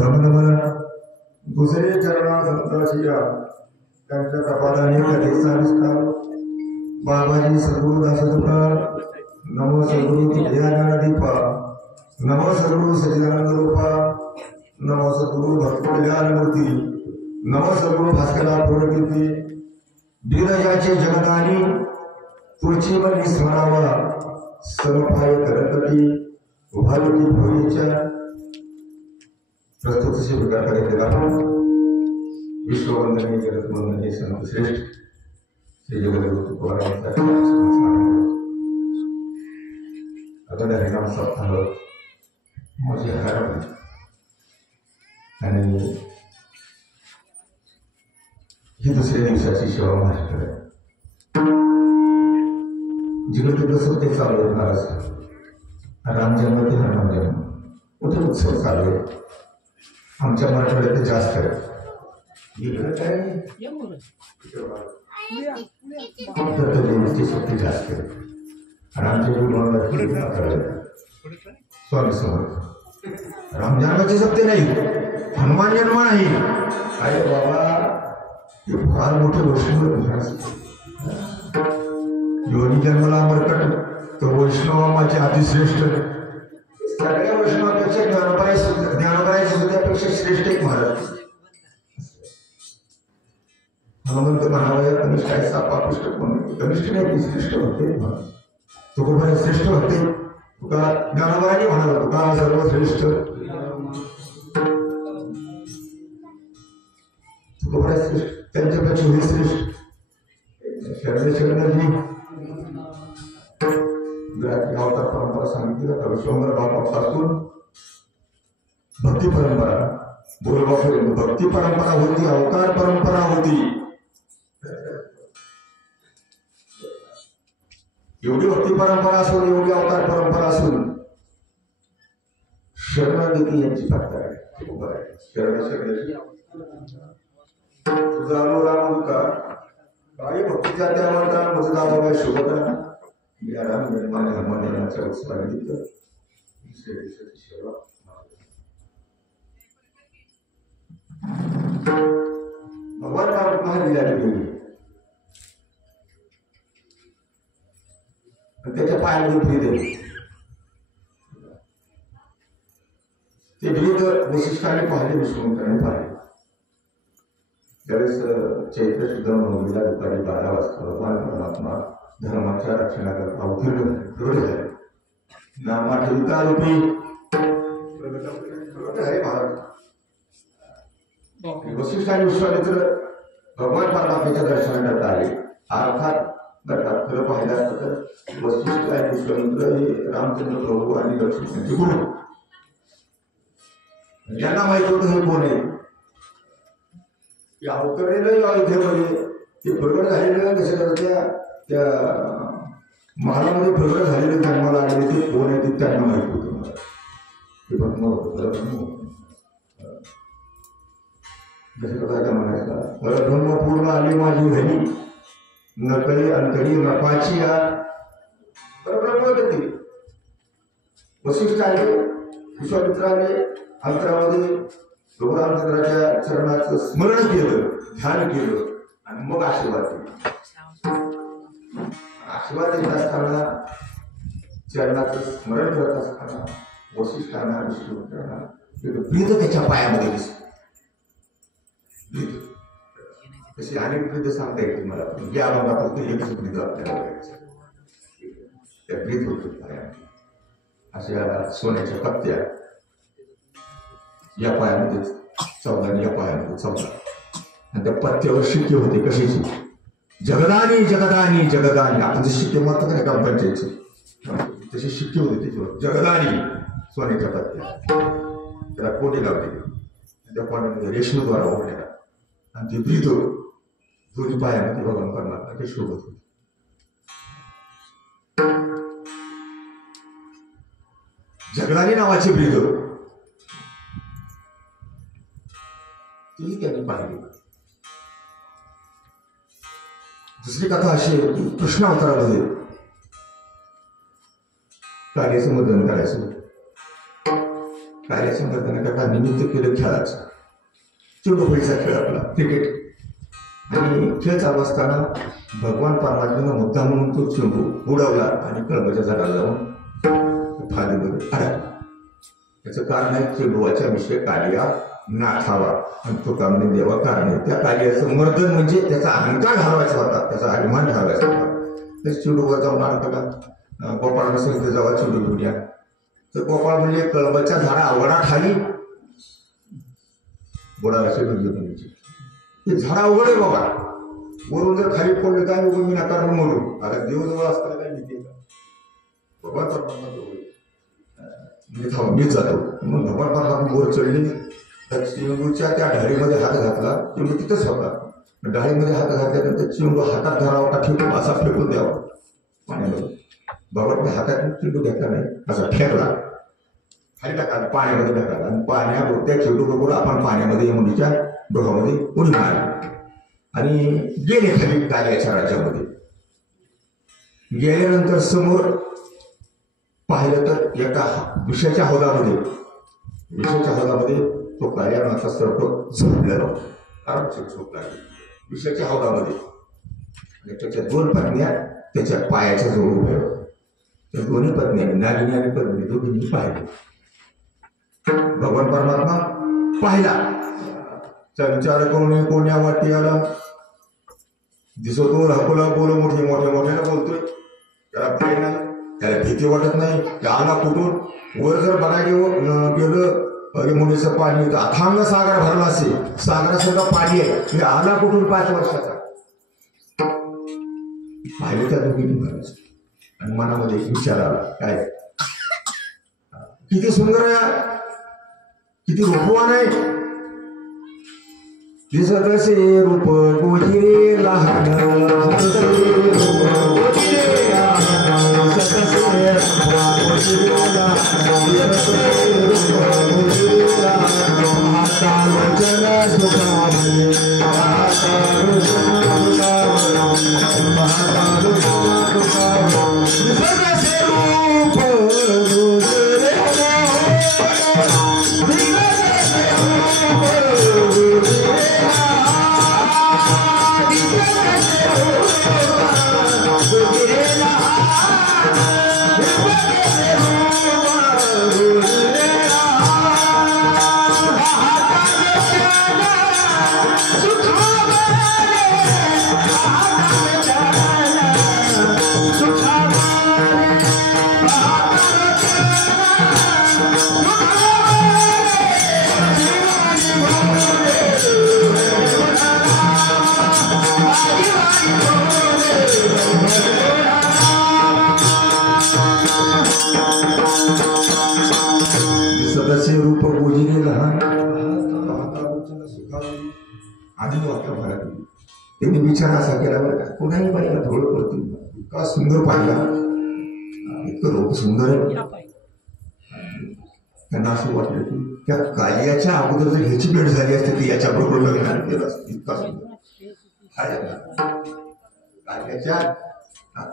धमनमन दुसरे चरणा संताशिया त्यांच्या कपालाने कधीचा विस्तार बाबाजी सद्गुरु दासतुकार नमो सद्गुरु ज्ञानदीपा नमो सद्गुरु सच्चिदानंद रूपा नमो सद्गुरु भक्तकल्याण मूर्ती नमो सद्गुरु भास्करा पूर्णकीर्ती बिरजाचे जगदानी तुझी मनी स्मरावा समपाय करकटी उभारुटी भोईच्या प्रस्तुतीशी विकार करीत विश्ववंदनीय जगतवंदनीय संत श्रेष्ठ श्री जगद्गुरु तुकाराम आता हरिनाम सप्ताह माझे कारण आणि ही दुसऱ्या दिवसाची सेवा माझ्याकडे जिकडे तिकडे सत्य चालू आहे महाराज राम जन्म ते हनुमान जन्म कुठे उत्सव चालू आहे आमच्या मराठवाड्यात जास्त आहे इकडे काय देवीची शक्ती जास्त आहे आणि आमच्या स्वामी समोर राम जन्माची शक्ती नाही हनुमान जन्म नाही अरे बाबा हे फार मोठे वैष्णव योनी जन्मला मरकट तो वैष्णवाचे अतिश्रेष्ठ सगळ्या वैष्णवापेक्षा ज्ञानोबाईच्या सुद्धापेक्षा श्रेष्ठ एक महाराज हनुमंत म्हणावया कनिष्ठ आहे सापाकृष्ट कोण कनिष्ठ नाही श्रेष्ठ होते तुकोबाई श्रेष्ठ होते तुका ज्ञानोबाईने म्हणाला तुका सर्वश्रेष्ठ तुकोबाई श्रेष्ठ त्यांच्यापेक्षा हे श्रेष्ठ शरण शरणजी अवतार परंपरा सांगितली का विश्वंभर बापापासून भक्ती परंपरा बोलबापर्यंत भक्ती परंपरा होती अवतार परंपरा होती एवढी भक्ती परंपरा असून एवढी अवतार परंपरा असून शरणागती यांची फक्त आहे शरण शरणाची तुझा अनुराम का काही भक्तीच्या त्या म्हणतात मजदा बाबा शोभता या राम निर्माण हनुमानाच्या उत्सवानिमित्त दुसऱ्या दिवसाची सेवा भगवान राम महाराजांनी गेली त्याच्या पायामध्ये भीत आहे ते भीत वशिष्ठाने पाहिले विष्णुमंत्राने पाहिले त्यावेळेस चैत्र शुद्ध नवमीला दुपारी 12 वाजता भगवान परमात्मा धर्माच्या रक्षणाकरता अवतीर्ण झाले नामाठविता रूपी आहे महाराज वशिष्ठ आणि विश्वामित्र भगवान परमात्म्याच्या दर्शनाकरता आले अर्थात बरं खरं पाहिलं असतं तर वशिष्ठ आणि विश्वामित्र हे रामचंद्र प्रभू आणि लक्ष्मणाचे गुरु यांना माहित होतं हे कोण आहे या अवतरलेलं अयोध्येमध्ये ते प्रगट झालेलं कसं त्या महालामध्ये प्रगट झालेले जन्माला आलेले ते कोण आहे ते त्यांना माहित होतं ते जसं कसं म्हणायचा परब्रह्म पूर्ण आली माझी घरी नकळी अंतरी नपाची परब्रह्म होते ते वशिष्ठ आले विश्वामित्र आले अंतरामध्ये प्रभू रामचंद्राच्या चरणाचं स्मरण केलं ध्यान केलं आणि मग आशीर्वाद दिले आशीर्वाद देत असताना चरणाचं स्मरण करत असताना वशिष्ठांना विष्णुमित्रांना प्रीत त्याच्या पायामध्ये दिसत तशी अनेक प्रीत सांगता येते मला या भागात एकच प्रीत आपल्याला त्या प्रीत होत पायामध्ये अशा सोन्याच्या पत्त्या या पायामध्ये 14 आणि या पायामध्ये 14 आणि त्या पत्त्यावर शिक्के होते कशाची जगदानी जगदानी जगदानी आपण जशी शिक्के मारतो का ग्रामपंचायतची तशी शिक्के होते त्याच्यावर जगदानी सोन्याच्या पत्त्या त्याला कोणी लावले त्या कोण्यामध्ये रेशमद्वारा ओढलेला आणि ते ब्रीद दोन्ही पायामध्ये भगवान परमात्मा ते शोभत होते जगदानी नावाची ब्रीद तीही त्यांनी पाहिली दुसरी कथा अशी आहे की कृष्ण अवतारामध्ये कालीचं मर्दन करायचं कार्याच्या मैदानाकरता निमित्त केलं खेळाचं. चेंडूफळीचा खेळ आपला क्रिकेट. आणि खेळ चालू असताना भगवान परमात्म्यानं मुद्दा म्हणून तो चेंडू उडवला आणि कळंबाच्या झाडाला जाऊन फांदीमध्ये अडकला. याचं कारण आहे चेंडूवाच्या विषय कालिया नाथावा आणि तो कामने देवा कारण त्या कालियाचं मर्दन म्हणजे त्याचा अहंकार घालवायचा होता, त्याचा अभिमान घालवायचा होता. तर चेंडूवर जाऊन अडकला. गोपाळ नसेल तर जावा चेंडू घेऊन या. तर गोपाळ म्हणजे कळंबाच्या झाडा अवघडा खाली बोडाचे म्हणजे ते झाडा अवघड आहे बाबा. वरून जर खाली पडलं काय बघून मी नाकारण मरू. आता देवजवळ असताना काय भीती का बाबा मीच जातो. मग भगवान परमात्मा वर चढली तर चेंडूच्या त्या ढाळीमध्ये हात घातला. चेंडू तिथंच होता. ढाळीमध्ये हात घातल्यानंतर चेंडू हातात धरावा का फेकून असा फेकून द्यावा पाण्यामध्ये. भगवान हातात चेंडू घेतला नाही, असा फेकला खाली टाकला, पाण्यामध्ये टाकला आणि पाण्यावर त्या चेंडू बरोबर आपण पाण्यामध्ये मुलीच्या डोहामध्ये उडी मारली आणि गेले खाली कालियाच्या राज्यामध्ये. गेल्यानंतर समोर पाहिलं तर एका विषाच्या हौदामध्ये तो कालियाचा सर्प झोपलेला होता. आरामशीर झोप लागली विषाच्या हौदामध्ये. आणि त्याच्या 2 पत्न्या त्याच्या पायाच्या जवळ उभ्या होत्या. त्या दोन्ही पत्न्यांनी नागिनी आणि पद्मिनी दोघींनी पाहिले. भगवान परमात्मा पाहिला. विचार करून कोण्या वाटी आला दिसतो हकुला बोल मोठ्याला बोलतोय. त्याला भय नाही, त्याला भीती वाटत नाही. आला कुठून वर जर बघायला गेलं मुलीचं पाणी होतं. अथांग सागर भरला असेल, सागरासारखं पाणी आहे. आला कुठून 5 वर्षाचा. पाहिलं त्या दोघींनी महाराज आणि मनामध्ये विचार आला काय किती सुंदर आहे, किती रूपवान आहे. दिसतसे रूप गोजिरे लहान सदस्य रूप गोजिरे लहान आणि वाक्य भरत. त्यांनी विचार असा केला बरं का कोणाही बाईला धोळ पडतो. इतका सुंदर पाहिला, इतकं रूप सुंदर आहे. त्यांना असं वाटलं की त्या कालियाच्या अगोदर जर ह्याची भेट झाली असते ती याच्याबरोबर लग्न केलं असतं. इतका सुंदर कालियाच्या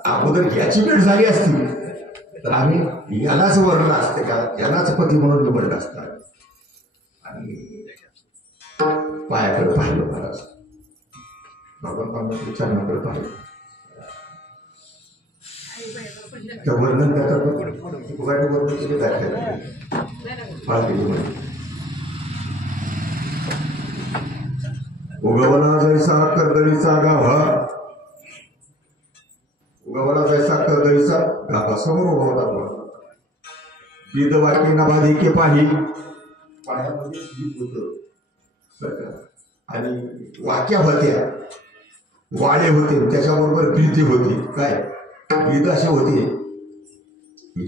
अगोदर ह्याची भेट झाली असती तर आम्ही यालाच वरलं असतं का, यालाच पती म्हणून निवडलं असतं. आणि पायाकडे पाहिलं महाराज. भगवान परमात्मा चरणाकडे पाहिलं. त्या वर्णन वर्णन केले व्याख्या उगवला जैसा कर्दळीचा गाभा, उगवला जैसा कर्दळीचा गाभा समोर उभा होता. गीत वाक्य नभाधी के पाही, पाण्यामध्ये गीत होत आणि वाक्या होत्या, वाडे होते, त्याच्याबरोबर गीते होती. काय गीत असे होते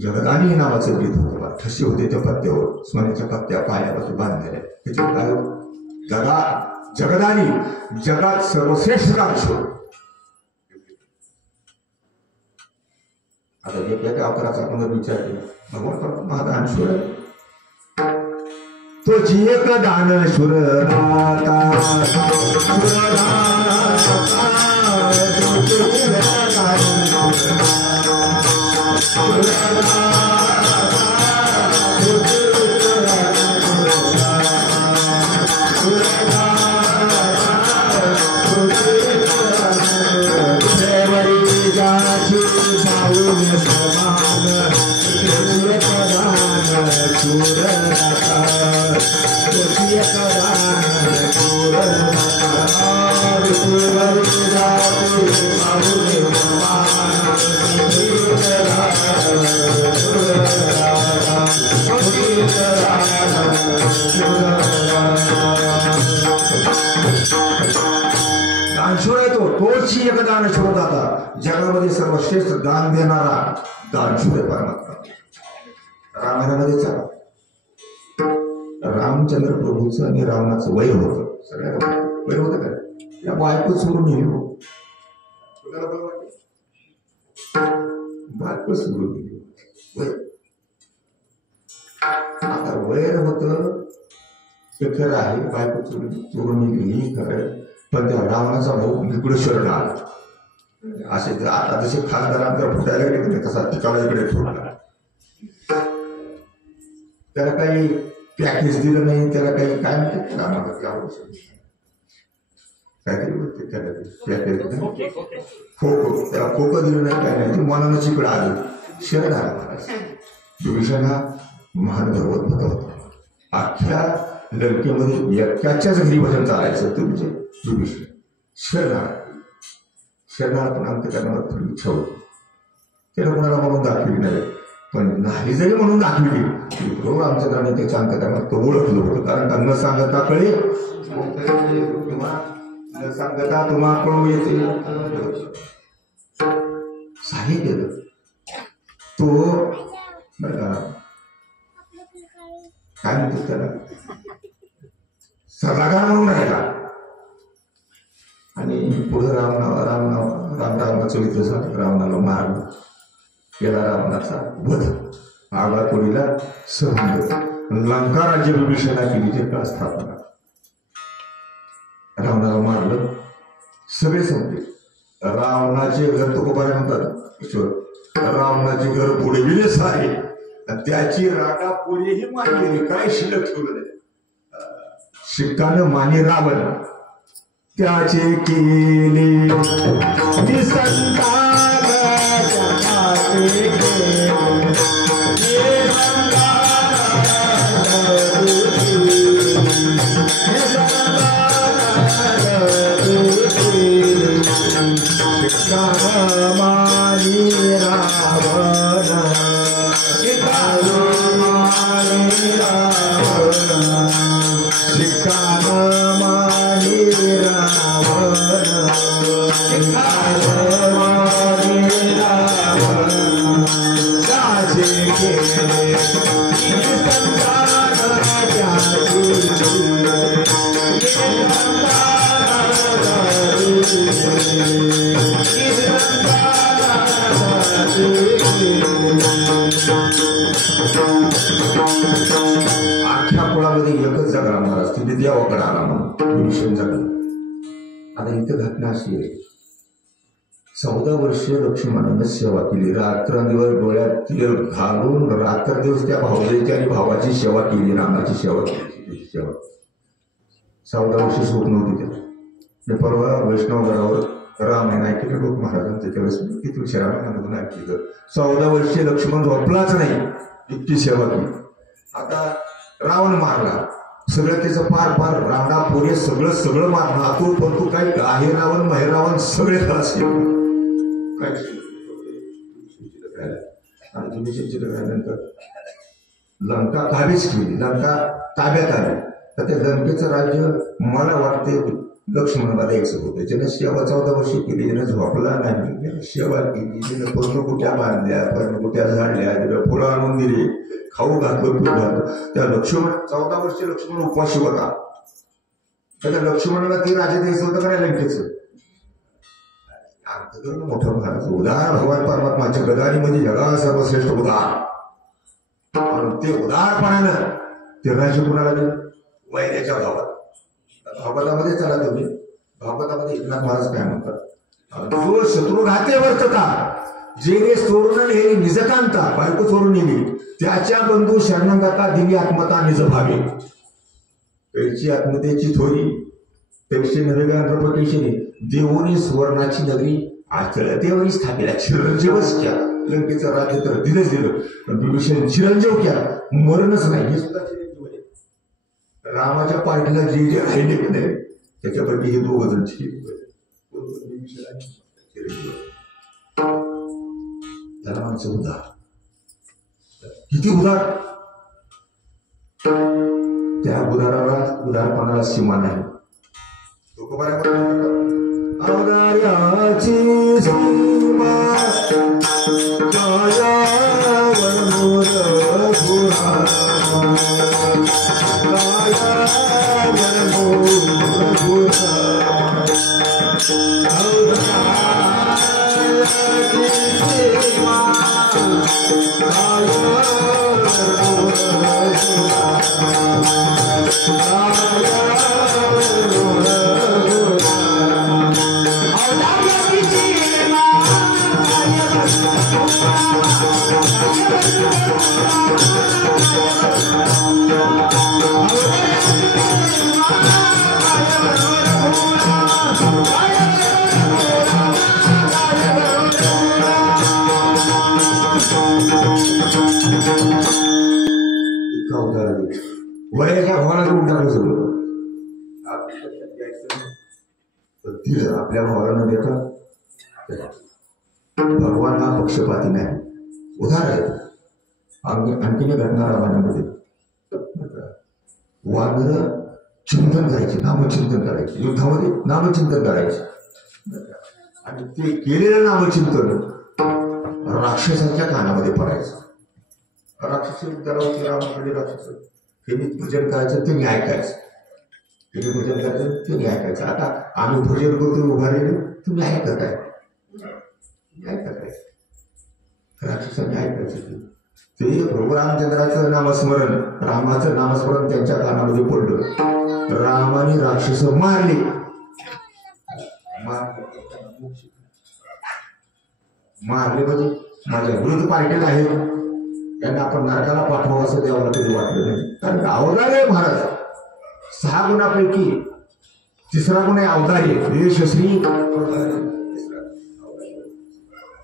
जगदानी नावाचं गीत होतं. ठसे होते त्या पत्त्यावर, सोन्याच्या पत्त्या पायापासून बांधलेल्या. त्याच्यावर काय जगदानी जगात सर्वश्रेष्ठ काक्षोर. आता एका गावकराचा आपण विचार केला भगवान परमात्मा दानशूर आहे. तो जियक दानशूर राता शतवर्षी एक दान शोधाता, जगामध्ये सर्वश्रेष्ठ दान देणारा दानशूर आहे परमात्मा. रामायणामध्ये चला, रामचंद्र प्रभूचं आणि रावणाचं वय होतं. सगळ्याला वय होतं का? या बायको सोडून गेली हो. बायको सोडून गेली वय. आता वय होतं ते खरं आहे, बायको सोडून गेली खरं, पण त्या रावणाचा भाऊ इकडे शरण आला. असे आता जसे खासदारांचा फुटायला गेले तसा टिकाला इकडे फुटला. त्याला काही पॅकेज दिलं नाही, त्याला काही काय म्हणते रामाला काहीतरी बोलते त्याला पॅकेज खोको, त्याला खोकं दिलं नाही, काय नाही, ते मनानच इकडे आलं शरण आला महाराज. विभीषण हा महान भगवत होता. अख्ख्या लंकेमध्ये एकाच्याच घरी भजन चालायचं तुमचे विभीषण शरणाळ. शरणाळ पण अंतकरणावर थोडी इच्छा होती, त्याला कोणाला म्हणून दाखवली नाही, पण नाही जरी म्हणून दाखवली तरी रामचंद्राने त्याच्या अंतकरणात तो ओळखलं होतं. कारण का न सांगता कळे, न सांगता तुम्हा कळू येते. सांगितलं तो काय म्हणतो त्याला सदागार म्हणून राहिला. आणि पुढे रावणाचं युद्ध झालं, रावणाला मारलं, केला रावणाचा वध, आगातोडीला सहन. लंका राज्य विभीषणा केली जे का स्थापना. रावणाला मारलं, सगळे संपले. रावणाचे घर तो कोपारे म्हणतात, रावणाचे घर पुढे गेले सारे, त्याची रागा पुढेही मारली, काय शिल्लक ठेवलं नाही. शिक्कानं माने रावण, त्याचे केले निसंतान देवाकडे आला म्हणून विभीषण जगला. आता इथं घटना अशी आहे, 14 वर्षीय लक्ष्मणानं सेवा केली, रात्रंदिवस डोळ्यात तेल घालून रात्रंदिवस त्या भावजाईची आणि भावाची सेवा केली, रामाची सेवा केली. 14 वर्षी झोप नव्हती त्याला. परवा वैष्णवगडावर रामायण ऐकलं लोक महाराजांचं, त्यावेळेस किती विचारायला ऐकली. 14 वर्षीय लक्ष्मण झोपलाच नाही, इतकी सेवा केली. आता रावण मारला, सगळं त्याचं पार पार रांडा पोरे सगळं मारला, तो पण तू काही आहे रावण महेर रावण सगळे खलास केले. आणि नंतर लंका ताब्यात केली, लंका ताब्यात आली. तर त्या लंकेचं राज्य मला वाटते लक्ष्मणाला द्यायचं होतं. ज्यानं सेवा 14 वर्षी केली, ज्यानं झोपला नाही, सेवा केली, ज्यानं पर्णकुट्या बांधल्या, पर्णकुट्या झाडल्या, ज्यानं फुलं आणून दिली, खाऊ घातलं, पीठ घातलं. त्या लक्ष्मण 14 वर्षी लक्ष्मण उपवासी होता. त्या लक्ष्मणाला ते राज्य द्यायचं होतं का लंकेचं. मोठं महाराज उदार भगवान परमात्माच्या गदारी म्हणजे जगा सर्वश्रेष्ठ उदार. ते उदारपणानं ते राज्य कुणाला दिलं, वैद्याच्या भावात. भागवतामध्ये चला तुम्ही, भागवतामध्ये एकनाथ महाराज काय म्हणतात, जो शत्रुघाते वर्तता, जेने चोरून नेली निजकांता, बायको चोरून नेली, त्याच्या बंधू शरणागता दिली आत्मता निज भावे. पैची आत्मतेची थोरी पैसे नव्हे अंतरपटेशी देवोनी सुवर्णाची नगरी आचळ देवनी स्थापिला. चिरंजीवच क्या, लंकेचं राज्य तर दिलंच दिलं, पण विभीषण चिरंजीव क्या, मरणच नाही, हे सुद्धा चिरंजीव आहे. रामाच्या पाठीला जे जे राहिले की नाही त्याच्यापैकी हे दोघ जण त्याला माणसं उदार, किती उदार. त्या उदाराला उदारपणाला सीमा नाही. अवतार्याची सीमा काया वनमूल पुरा काया वनमूल पुरा अवतार्याची सीमा काया वयाच्या भावाला उठायला सगळं आपल्या भावाला न देता भगवान हा पक्षपाती नाही. उदाहरण आणखीन एक घटना रामायणामध्ये वानर चिंतन करायचे, नामचिंतन करायचे, युद्धामध्ये नामचिंतन करायचे आणि ते केलेलं नामचिंतन राक्षसांच्या कानामध्ये पडायचं. राक्षस त्याला होते रामाकडे राक्षस त्यांनी भजन करायचं, त्यांनी ऐकायचं, त्यांनी भजन करायचं, त्यांनी ऐकायचं. आता आम्ही भजन करतो उभारलेले, तुम्ही ऐकत आहे, ऐकत आहे. राक्षसांनी ऐकायचं ते प्रभू रामचंद्राचं नामस्मरण, रामाचं नामस्मरण त्यांच्या कानामध्ये पडलं. रामाने राक्षस मारले. मारले म्हणजे माझ्या विरुद्ध पार्टीला आहे, त्यांना आपण नरकाला पाठवावं असं देवाला कधी वाटलं नाही. कारण अवतार आहे महाराज. 6 गुणापैकी 3रा गुण आहे अवतारी, यशस्वी.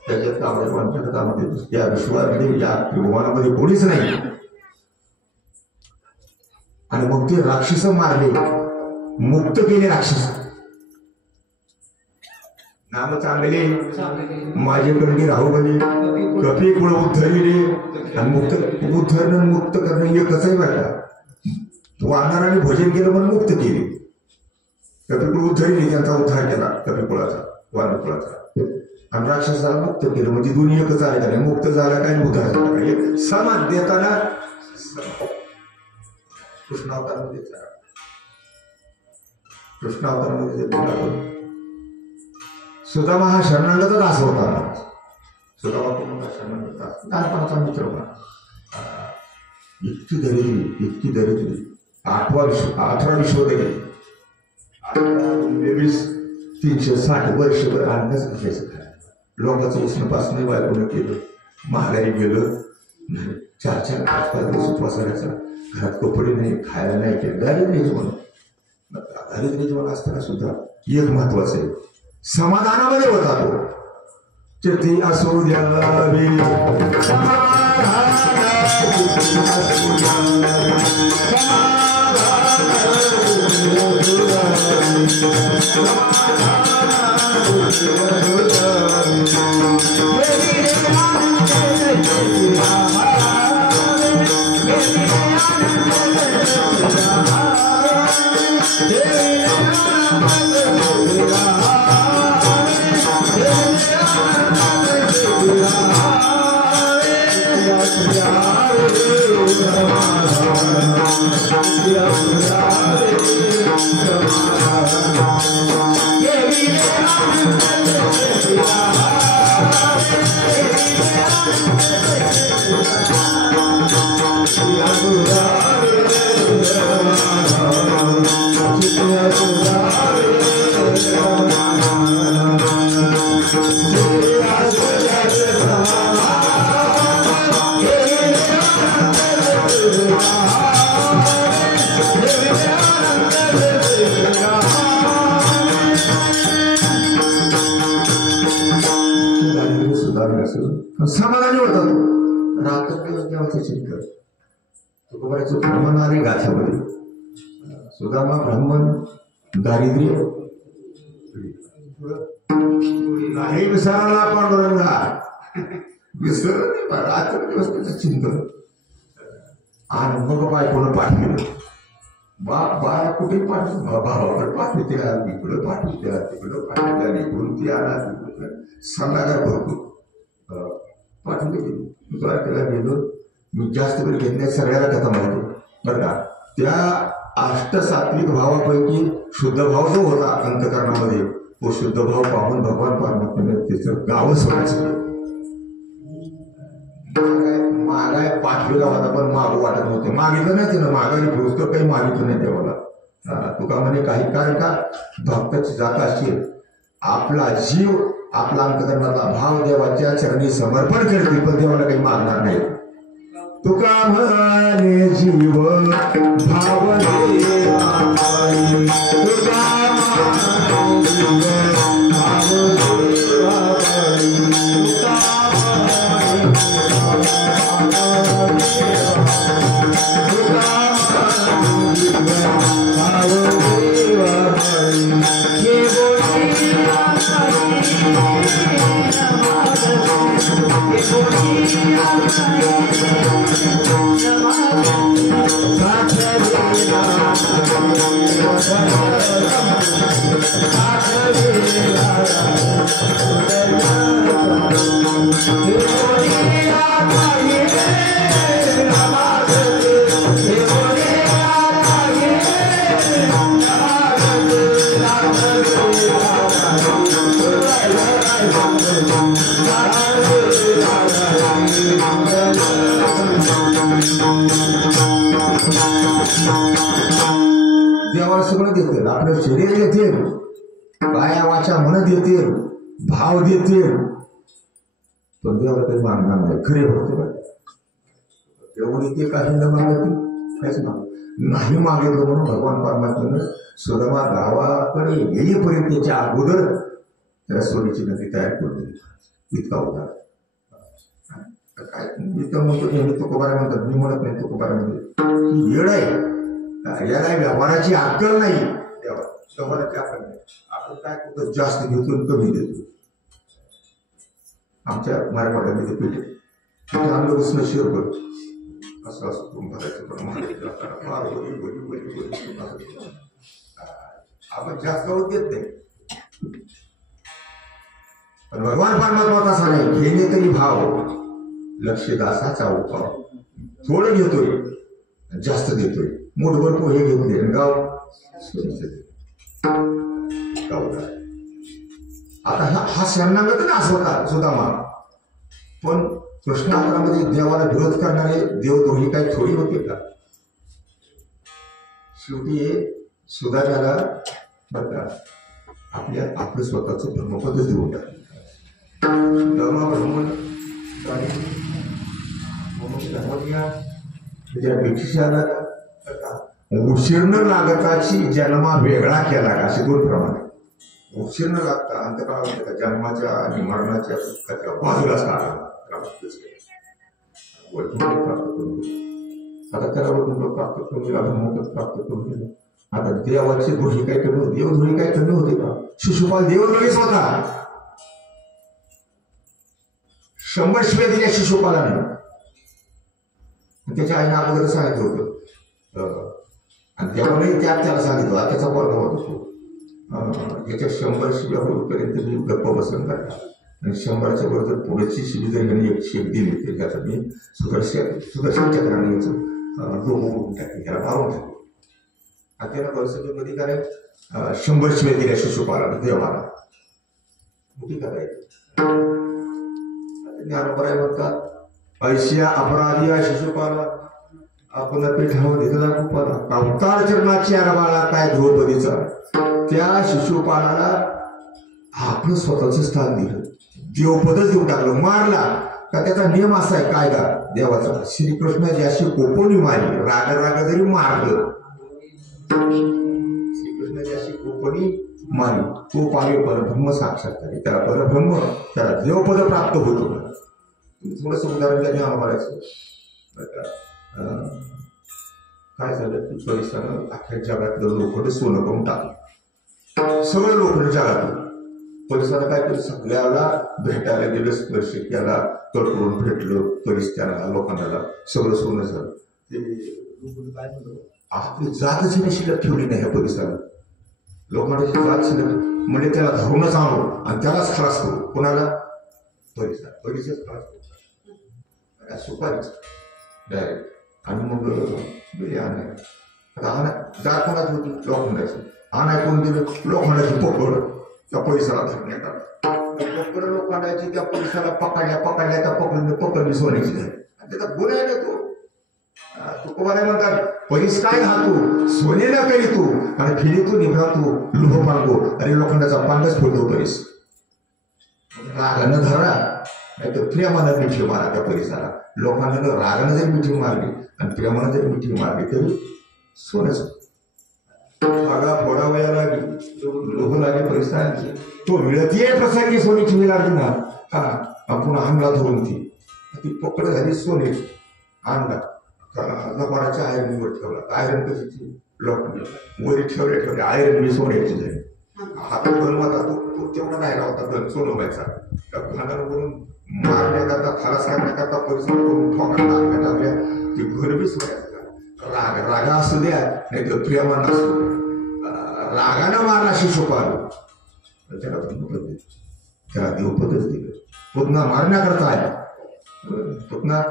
त्याच्यात या विश्वामध्ये या त्रिभुवनामध्ये कोणीच नाही. आणि मग ते राक्षस मारले, मुक्त केले राक्षस. नाम चांगले माझे कंडी राहू बने, कपी कुळ उद्धरिले. आणि मुक्त उद्धरणं मुक्त करणं एकच आहे बरं का. वानराने भोजन केलं म्हणून मुक्त केले. कपिकुळ उद्धरिले, त्यांचा उद्धार केला कपिकुळाचा, वानरकुळाचा. आणि राक्षसाला मुक्त केलं म्हणजे दोन्ही एकच आहे का नाही. मुक्त झाला काय, उद्धार झाला काय, समान देताना. कृष्णावतारामध्ये सुदामा हा शरणागतच असं होता. सुदामा शरणागत लहानपणाचा मित्र होता. इतकी दरिद्री 18 विश्वदेवी 360 वर्षभर अन्नच घ्यायचं. लोकांचं उष्णपासून बायकोनं केलं, महागारी गेलं, 4-4, 5-5 दिवस उपवास करायचा, घरात कपडे नाही, खायला नाही केलं. दारिद्र्य जीवन असताना सुद्धा एक महत्वाचं आहे, समाधानामध्ये होता तो. चिती असू द्यावी समाधानी होता तो. रात्र दिवस देवाचं चिंतन. तुकोबाराचं ब्राह्मण आले गाथ्यामध्ये. सुदामा ब्राह्मण, दारिद्र्य नाही विसरला पांडुरंगा, विसर रात्र दिवस त्याचं चिंतन. आणि मग बायकोनं पाठ केलं. बाया कुठे पाठवतो, भावाकडे पाठवते, इकडं पाठवते, तिकडं पाठवते, इकडून ती आला, सल्लागार भरपूर पाठवले गेले. द्वारकेला गेलो मी, जास्त वेळ घेत नाही, सगळ्याला कथा माहिती बरं का. त्या अष्टसात्विक भावापैकी शुद्ध भाव जो होता अंतकरणामध्ये, तो शुद्ध भाव पाहून भगवान परमात्म्याने त्याचं गावच सोडायचं. मागाय पाठवेला होता पण मागू वाटत नव्हते, मागितलं नाही तिनं, मागायला पुस्तक काही मागितलं नाही देवाला. तुका म्हणे काही कारण का भक्ताची जात असेल, आपला जीव आपला अंतकरणाचा भाव देवाच्या चरणी समर्पण करते, पण देवाला काही मागणार नाही. तुका म्हणे जीव भाव देवाला सगळं देते, आपलं शरीर देते, काया वाचा मन देते, भाव देते, पण देवाला काही मागणार नाही. खरे होते एवढी ते काही न मागत काहीच नाही मागितलं म्हणून भगवान परमात्म्यानं सुदामा गावाकडे येईपर्यंत त्याच्या अगोदर त्याला सोन्याची नदी तयार करून दिली. इतका होता काय इतकं म्हणतो नेहमी तुकोबारा म्हणतात, मी म्हणत नाही तुकोबारा म्हणजे येड आहे, याला व्यवहाराची अक्कल नाही. व्यवहाराची अक्कल नाही. आपण काय करतो, जास्त घेतो कमी देतो. आमच्या मराठवाड्यामध्ये पेटे आम्ही उसनं शेअर करतो, असं असं भरायचं, पण आपण जास्त देत नाही. पण भगवान परमात्मा तसा नाही, घेणे तरी भाव लक्षदासाचा उपाव. थोडं घेतोय जास्त देतोय, मोठभर पोहे घेतले गाव आता हा शरणागत ना होता सुदामा. पण कृष्णावतारामध्ये देवाला विरोध करणारे देवद्रोही काही थोडी होते का. शेवटी सुदाम्याला बघा आपलं स्वतःच धर्मपदच देऊन टाकलं. धर्म उशीर न लागताची जन्मा वेगळा केला का, असे दोन प्रमाणे. उशीर न लागता अंतकाळात जन्माच्या आणि मरणाच्या पुस्तकाच्या बाजूलाच काढला. आता त्याला वैकुंठ प्राप्त करून दिला, ब्रह्मपद प्राप्त करून दिलं. आता देवाची द्रोही काय कमी होते, देवद्रोही काय कमी होते का. शिशुपाल देवद्रोहीच होता. 100 शिव्या दिल्या शिशुपालाने. त्याच्या आईने अगोदर सांगितलं होतं, आणि देवाने त्याला सांगितलं, त्याचा वर्ग होतो याच्या 100 शिव्या होईपर्यंत मी गप्प बसून काढला, आणि 100च्या बरोबर पुढची शिवी जर यांनी 100 दिली तर त्याचा मी सुदर्शन चक्राने याचं डोकं टाकले, त्याला मारून टाकले. आणि त्याला परिस्थितीमध्ये काय 100 शिव्या दिल्या शिशुपालाने देवाला. मोठी कथा आहे. ज्ञानोबराय म्हणतात, ऐशिया अपराधिया शिशुपाला आपण पिठावर घेतला कुपाला, अवतार चरणाची आरबाळा काय द्रौपदीचा. त्या शिशुपालाला आपलं स्वतःच स्थान दिलं, देवपदच देऊन टाकलं. मारला का त्याचा नियम असा आहे कायदा देवाचा, श्रीकृष्ण ज्याशी कोपोनी मारली, राग जरी मारलं, श्रीकृष्ण ज्याशी कोपोनी मारली तो पावे परब्रह्म साक्षात्कार, त्याला परब्रह्म, त्याला देवपद प्राप्त होतो. थोडस उदाहरण त्याने आम्हालायचं काय झालं की परिसरानं अख्ख्या जगातलं लोखंड सोनं करून टाकलं. सगळं लोखंड जगातलं परिसरानं काय केलं, सगळ्याला भेटायला गेलं, स्पर्श केला, तडकरून भेटलं, तरीच त्याला लोकांना सगळं सोनं झालं. ते काय म्हणतो आपली जातच हिने शिल्लक ठेवली नाही ह्या परिसरात. लोखंडाची जात शिल्लक म्हणजे त्याला धरूनच आणू आणि त्यालाच खलास करू. कोणाला? परिसर. परिसर खलास करू सुपारीच डायरेक्ट. आणि मग बिर्याणी आता हा जात कोणाची होती? लोखंडाची. आणाय कोण दिलं? लोखंडाची पकड त्या परिसरात धरण्यात पकड लोखंडाची त्या परिसराला पकडल्या त्या पकडली सोन्याची झाली. आणि त्याचा गुन्हा आहे ना तो. तुकोबाने म्हणतात परिस काय हातू सोनेला काही तू आणि फिरी तू निभा तू लोह पांगो. अरे लोखंडाचा पांगच फोडतो परिस. रागानं धरा नाही तर प्रेमानं मिठी मारा त्या परिसराला. लोकांना रागानं जरी मिठी मारली आणि प्रेमानं जरी मिठी मारली तरी सोनच. धागा फोडावया लागली लोह लागे परिसराची. तो मिळतीये प्रसंगी सोनी ठेवी लागली ना. पुन्हा आणला धरून ती पकड झाली सोने. आणला लबाडाच्या आयरनवर ठेवला. आयरन कशी? लोखंड वरी ठेवले आयरन मी सोन्याची झाली. हातात गण होता तो तेवढा राहिला होता गण सोनवायचा. त्या गणावरून मारण्याकरता खलास करण्याकरता परिसर करून ठोका टाकण्यात आल्या. ती घर बी सोडायचा. रागा असू द्या नाही तर प्रेमान असू. रागानं मारला शिशुपाल त्याला त्याला देवपदच दिलं. पुन्हा मारण्याकरता आला. पुन्हा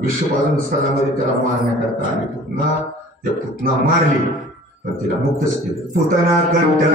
विश्वपालन स्थळामध्ये त्याला मारण्याकरता आली. पुन्हा त्या पुतना मारली पण तिला मुक्तच केलं. पुतना कंटक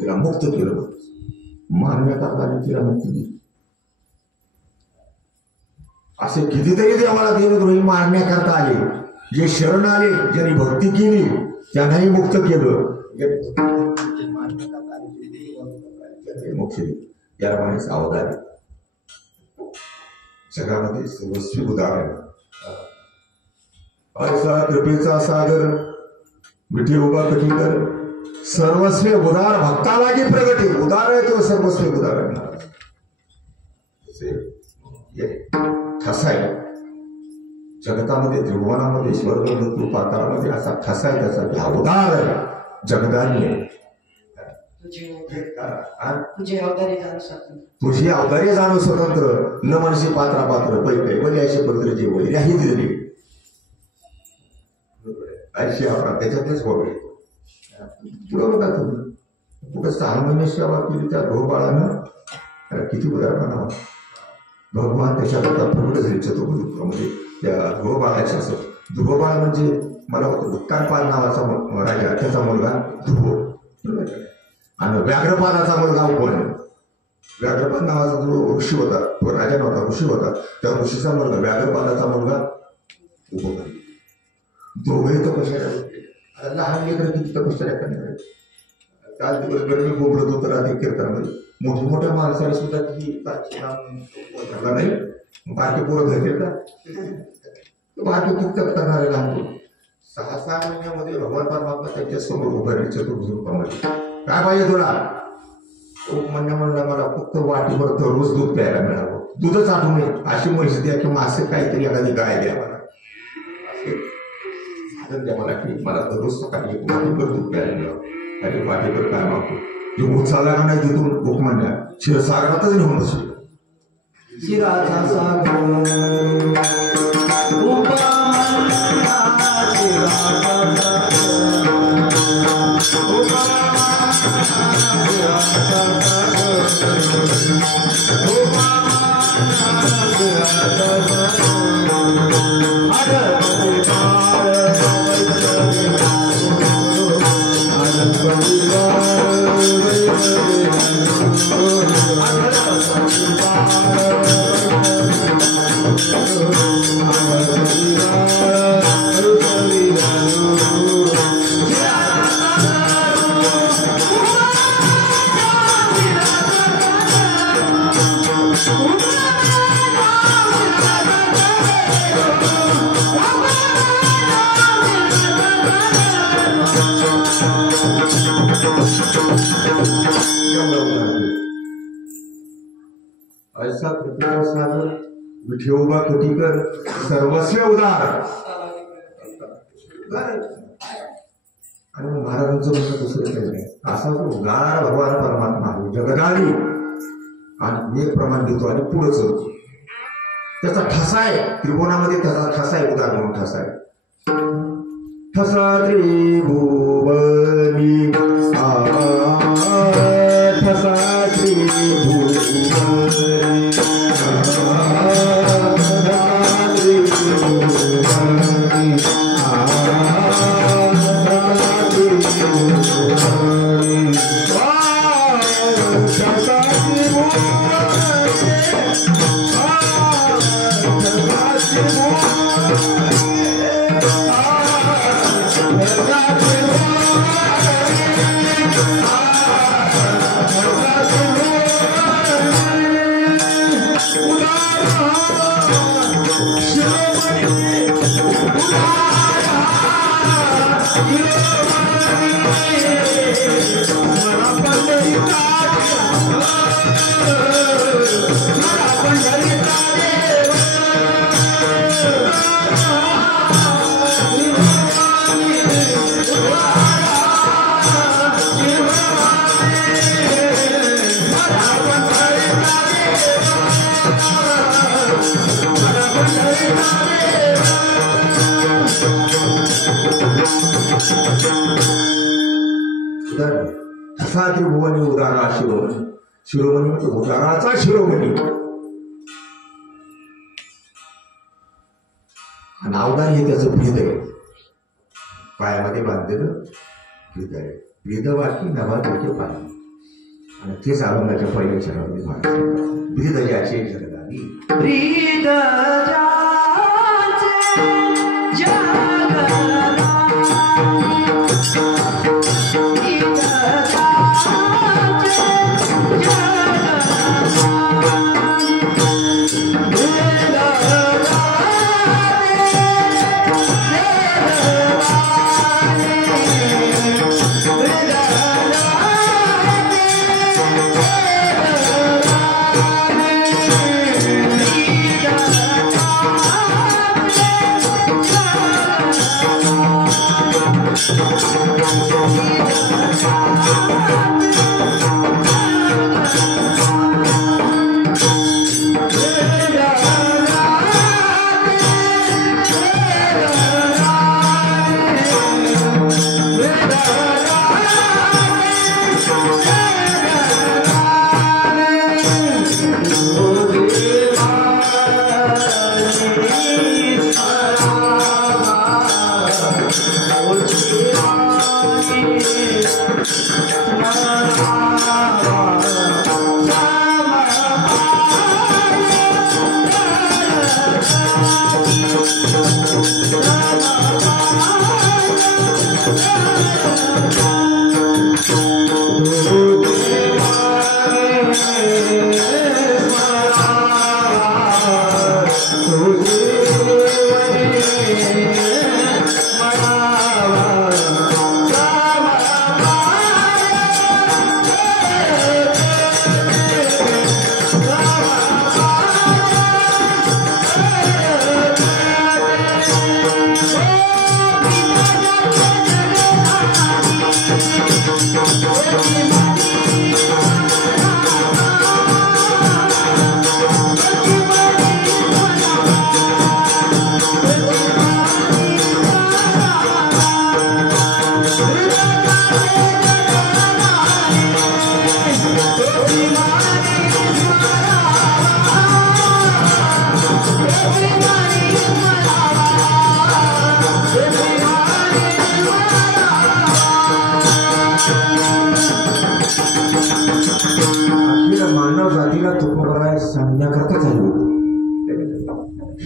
तिला मुक्त केलं. मारण्याकरता तिला मुक्ती दिली. असे कितीतरी देवाला देवद्रोही मारण्याकरता आले. जे शरण आले ज्यांनी भक्ती केली त्यांनाही मुक्त केलं. मोक्ष याला म्हणायचं अवतार. जगामध्ये सर्वस्वी उदाहरण असा कृपेचा सागर मिठी उभा कठीकर सर्वस्वी उदार भक्तालागी प्रगती. उदार आहे तो सर्वस्वी उदाहरण. ठसा आहे जगतामध्ये त्रिभुवनामध्ये स्वर्ग पाताळामध्ये असा ठसा आहे त्याचा की हा उदार आहे जगदान्य. तुझी अवतारी जाणू स्वतंत्र न मनशी पात्रा पात्र पैपे बोले असे पवित्र जीव याही दिली अशी आपण त्याच्यातच बघ. पुढं बघा तुम्ही कुठं 6 महिने सेवा केली त्या गृहबाळानं किती उदार म्हणावं. भगवान त्याच्याकरता प्रगट झाले चतुर्भुज त्या गृहबाळाच्या. असं ध्रुवबाळ म्हणजे मला वाटतं उत्तानपाल नावाचा राजा त्याचा मुलगा ध्रुव आणि व्याघ्रपालाचा मुलगा कोण? व्याघ्रपाल नावाचा जो ऋषी होता तो राजा नव्हता ऋषी होता. त्या ऋषीचा मुलगा व्याघ्रपालाचा मुलगा उपकारी. दोघेही तपश्चर्या लहान लेकर किती तपश्चर्या करणार. काल दिवस गरमी बोबडत होतं रात्री कीर्तनामध्ये. मोठ्या मोठ्या माणसाने सुद्धा ती धरला नाही. बारके पोरं धरले का बारके खूप तप करणारे लहान पोरं. 6 महिन्यामध्ये भगवान परमात्मा त्यांच्या समोर उभारले चतुर्भुज रूपामध्ये. काय पाहिजे तुला? तो म्हणला मला फक्त वाटीभर रोज दूध प्यायला मिळावं. दूधच आठवू नये अशी म्हैस द्या किंवा असं काहीतरी एखादी गाय द्या मला. द्या मला की मला दररोज सकाळी एक वाटीभर दूध प्यायला मिळावं. अरे वाटीभर काय मागतो जे उचाला का नाही तिथून भूक म्हणल्या क्षीरसागरातच नेऊन बसली. ऐसा प्रतिसागर विठोबा कुटीकर सर्वस्व उदार आणि महाराजांचं म्हणणं दुसरं काही नाही. असा तो उदार भगवान परमात्मा जगदाली आणि एक प्रमाण देतो आणि पुढे चलतो. त्याचा ठसा आहे त्रिकोणामध्ये, त्याचा ठसा आहे उदार म्हणून ठसा आहे. ठसा त्रिभुवनी ठसा त्रिभुवनी ठसा त्रिभुवनी उदारा शिरोमणी. शिरोमणी म्हणजे उदाराचा शिरोमणी. नावदार हे त्याचं भेद आहे, पायामध्ये बांधलेलं भेद आहे. भेदवाकी नवा त्याचे पाय आणि तेच अभंगाच्या पहिल्या चरणामध्ये भेद ज्याचे जगदाली ब्रीद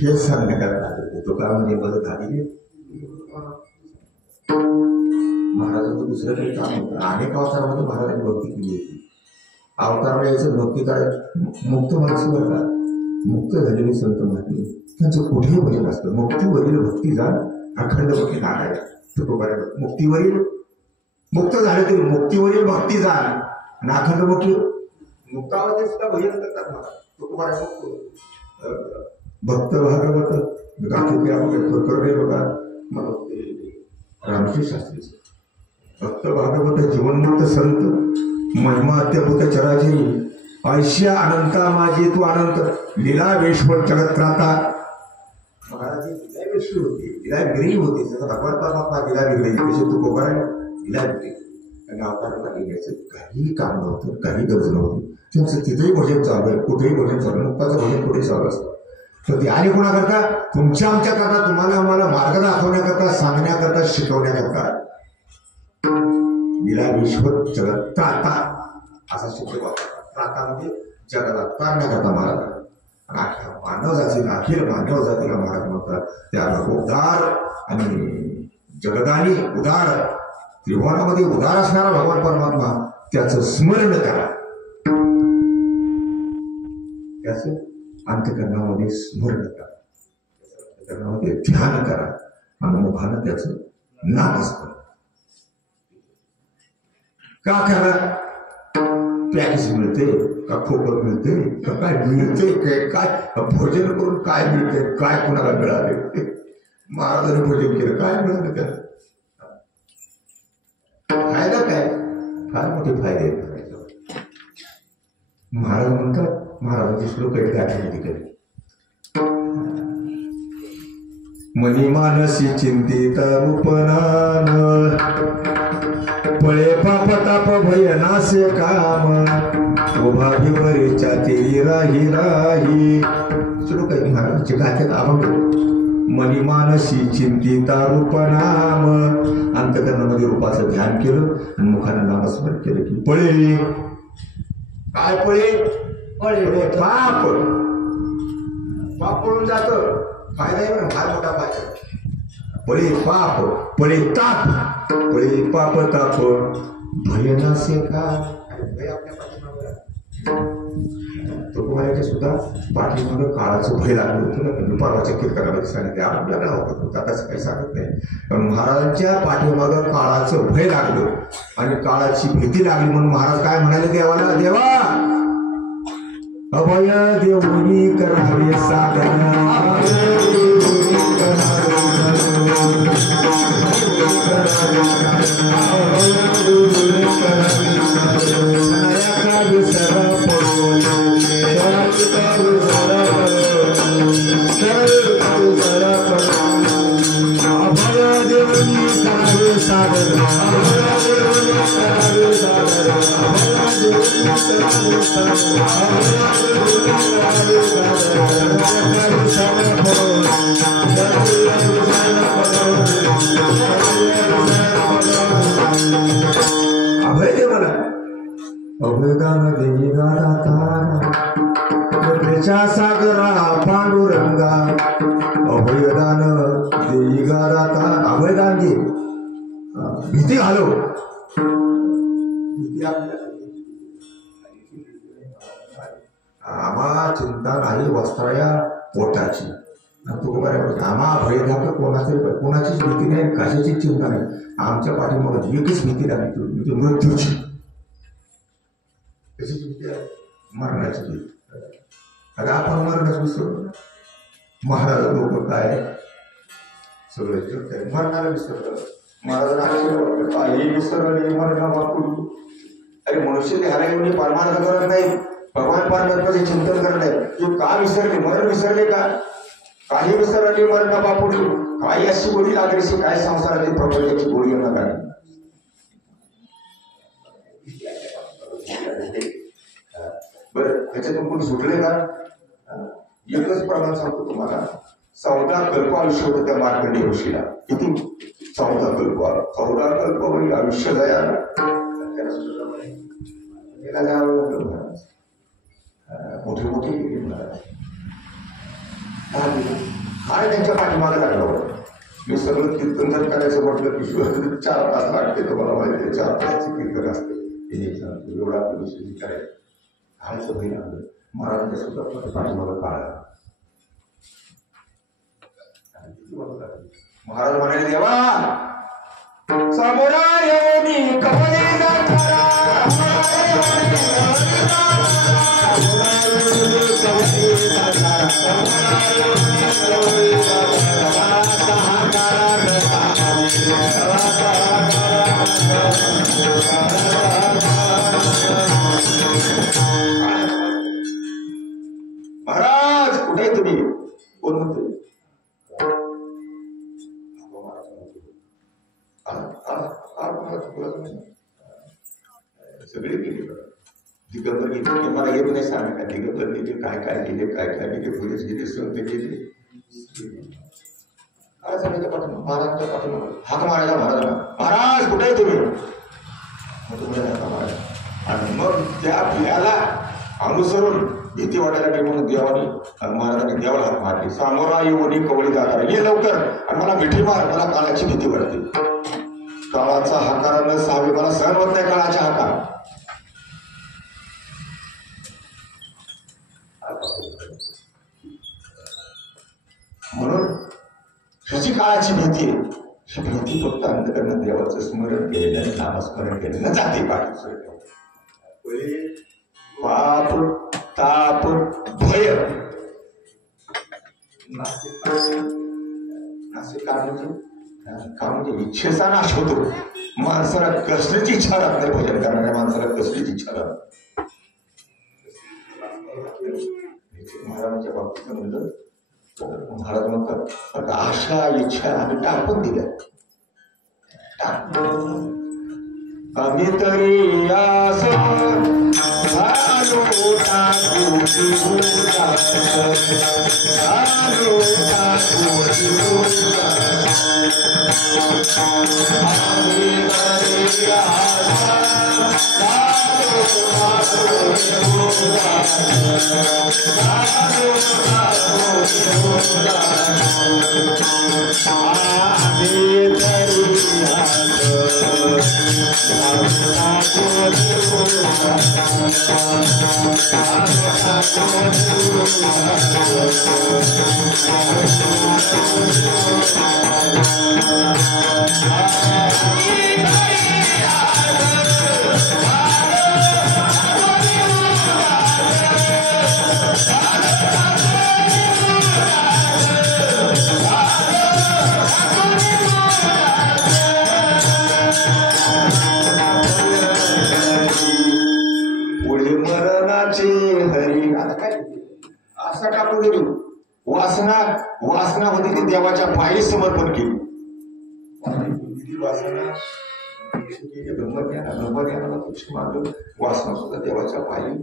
हे सांगण्याकरता तुकारामाने मदत आली. महाराजांचं दुसरं काही काम होतं. अनेक अवतारामध्ये महाराजांनी भक्ती केली होती. अवताराला यायचं भक्ती काय मुक्त माणसं बरं का, मुक्त झालेले संत महात्मे त्यांचं कुठेही भजन असतं. मुक्तीवरील भक्ती जाण अखंड भक्ती नारायण तुकोबाराय. मुक्तीवरील मुक्त झाले तरी मुक्तीवरील भक्ती जाण आणि अखंड भक्ती मुक्तामध्ये सुद्धा भजन करतात मला तुकोबाराय. भक्त भागवत गाठी बघा मला रामश्री शास्त्रीचे भक्त भागवत जीवनमुक्त संत महिमा अत्यभूत चराचरी ऐश्या अनंता माझी तू अनंत लीला वेश्वर जगत्राता. महाराज लीला वेश्वर होती, लीला विरही होती. जसं भगवान परमात्मा लीला विरही तसे तू कोबरा लीला विरही. आणि अवताराला लिहायचं काही काम नव्हतं, काही गरज नव्हती. त्यांचं तिथेही भजन चालू आहे, कुठेही भजन चालू आहे. मुक्ताचं भजन कुठे चालू असतं. तर ते आणि कोणाकरता तुमच्या आमच्या करता तुम्हाला आम्हाला मार्ग दाखवण्याकरता सांगण्याकरता शिकवण्याकरता लीला विश्व जगत त्राता असा शब्द वापरतात. त्राता म्हणजे जगाला तारण्याकरता महाराज आणि मानव जातीला अखिल मानव जातीला महाराज म्हणतात. त्याला उदार आणि जगदानी उदार त्रिभुवनामध्ये उदार असणारा भगवान परमात्मा त्याचं स्मरण करा, त्याचं अंतकरणामध्ये स्मरण करा, अंतकरणामध्ये ध्यान करा आणि मुखानं त्याचं नामस्मरण का करा. पॅकेज मिळते का खोकं मिळते का काय मिळते काय भोजन करून काय मिळते काय कोणाला मिळाले. महाराजांनी भोजन केलं काय मिळालं त्याला फायदा काय, फार मोठे फायदे आहेत. महाराज म्हणतात महाराजांचे श्लोक आहेत गाठीमध्ये कधी मनी मानसी चिंतित रूपनान पळे पाप ताप भय नासे काम उभा भिवरेच्या तेरी राही राही. श्लोक आहे महाराजांचे गाथ्यात अभंग. मनी मानसी चिंतिता रूपनाम अंतकरणामध्ये रूपाचं ध्यान केलं आणि मुखानं नामस्मरण केलं की पळे काय पळे पळे पाप पाप पळून जात. फायदा आहे ना फार मोठा फायदा. पळे पाप पळे ताप पळे पाप ताप भय नसे का. भय आपल्या पाठीमागे तुकोबारायच्या सुद्धा पाठीमागं काळाचं भय लागलं होतं ना. परवाच्या कीर्तनामध्ये सांगितले आपल्याला आवडत होतं, आता काही सांगत नाही. पण महाराजांच्या पाठीमागं काळाचं भय लागलं आणि काळाची भीती लागली म्हणून महाराज काय म्हणाले देवाला, देवा अभय देवनी करावे साधना अभयदान देवी गाता सागरा पांडुरंगा अभयदान देवी गाता. अभयदान दे, भीती घालो. भीती आम्हा चिंता नाही वस्त्राया पोटाची. आम्हा भयदात कोणाचीच भीती नाही, कशाची चिंता नाही. आमच्या पाठीमागे एकच भीती लागली मृत्यूची. मरणाची भीती. अगं आपण मरणाच विसरलो. महाराज लोक काय सगळं जग काय मरणाला विसरलं. महाराज काही विसरले मरणा वापरू. अरे मनुष्य ध्याला येऊन परमार्थ करत नाही, भगवान परमात्म्याचे चिंतन करत नाही. तू का विसरले, मरण विसरले का. काही विसरले मरणा वापरू. काही अशी गोडी लागली काय संसाराची प्रपंचाची गोडी नका. बरं त्याच्यातून कोणी सुटले का. एकच प्रमाण सांगतो तुम्हाला. 14 कल्प आयुष्य होतं त्या मार्कंडेय ऋषीला. किती 14 कल्प. 14 कल्प म्हणजे आयुष्य जायला मोठी मोठी आणि त्यांच्या पाठीमागे लागला होता. मी सगळं कीर्तन जर करायचं म्हटलं की 4 तास लागते. तर मला माहिती आहे 4 तासाचं कीर्तन असतं. एवढा विषय करायचं काळाचं भय लागलं. महाराजांच्या सुद्धा पाठीमागं काळ महाराज म्हणाले देवा समोरा येऊनी कवलीला महाराज कुठे तुम्ही? कोण म्हणतो? सगळे गेले दिगंबर गेले. मला येत नाही सांगा का दिगंबर गेले काय काय गेले काय काय गेले पोलीस गेले संत गेले काय सांगायच्या पाठीमाग महाराजांच्या पाठीमाग हाक मारायला महाराजांना महाराज कुठे आहे तुम्ही? महाराज आणि मग त्या पियाला अनुसरून भीती वाटायला गेली म्हणून देवानी आणि महाराजांनी देवाला हात मारली. सामोरा येऊनी कवळी जाता ये लवकर आणि मला मिठी मार. मला काळाची भीती वाटते. काळाचा हाकारा न सावे मला सहन होत नाही काळाच्या हाका. म्हणून ह्याची काळाची भीती आहे. ही भीती फक्त अंतकरण देवाचं स्मरण केलेलं आणि नामस्मरण केलेलं जाते. पाप ताप भय असे का म्हणजे इच्छेचा नाश होतो. माणसाला कसलीच इच्छा राहत नाही. भजन करणाऱ्या माणसाला कसलीच इच्छा राहत. महाराजांच्या बाबतीत म्हणलं महाराज म्हणतात आशा इच्छा आम्ही टाकून दिल्या. आम्ही तरी आस वासना होती ती देवाच्या पायी समर्पण केली. वासना ब्रह्मज्ञानाला तुच्छ मानलं. वासना सुद्धा देवाच्या पायी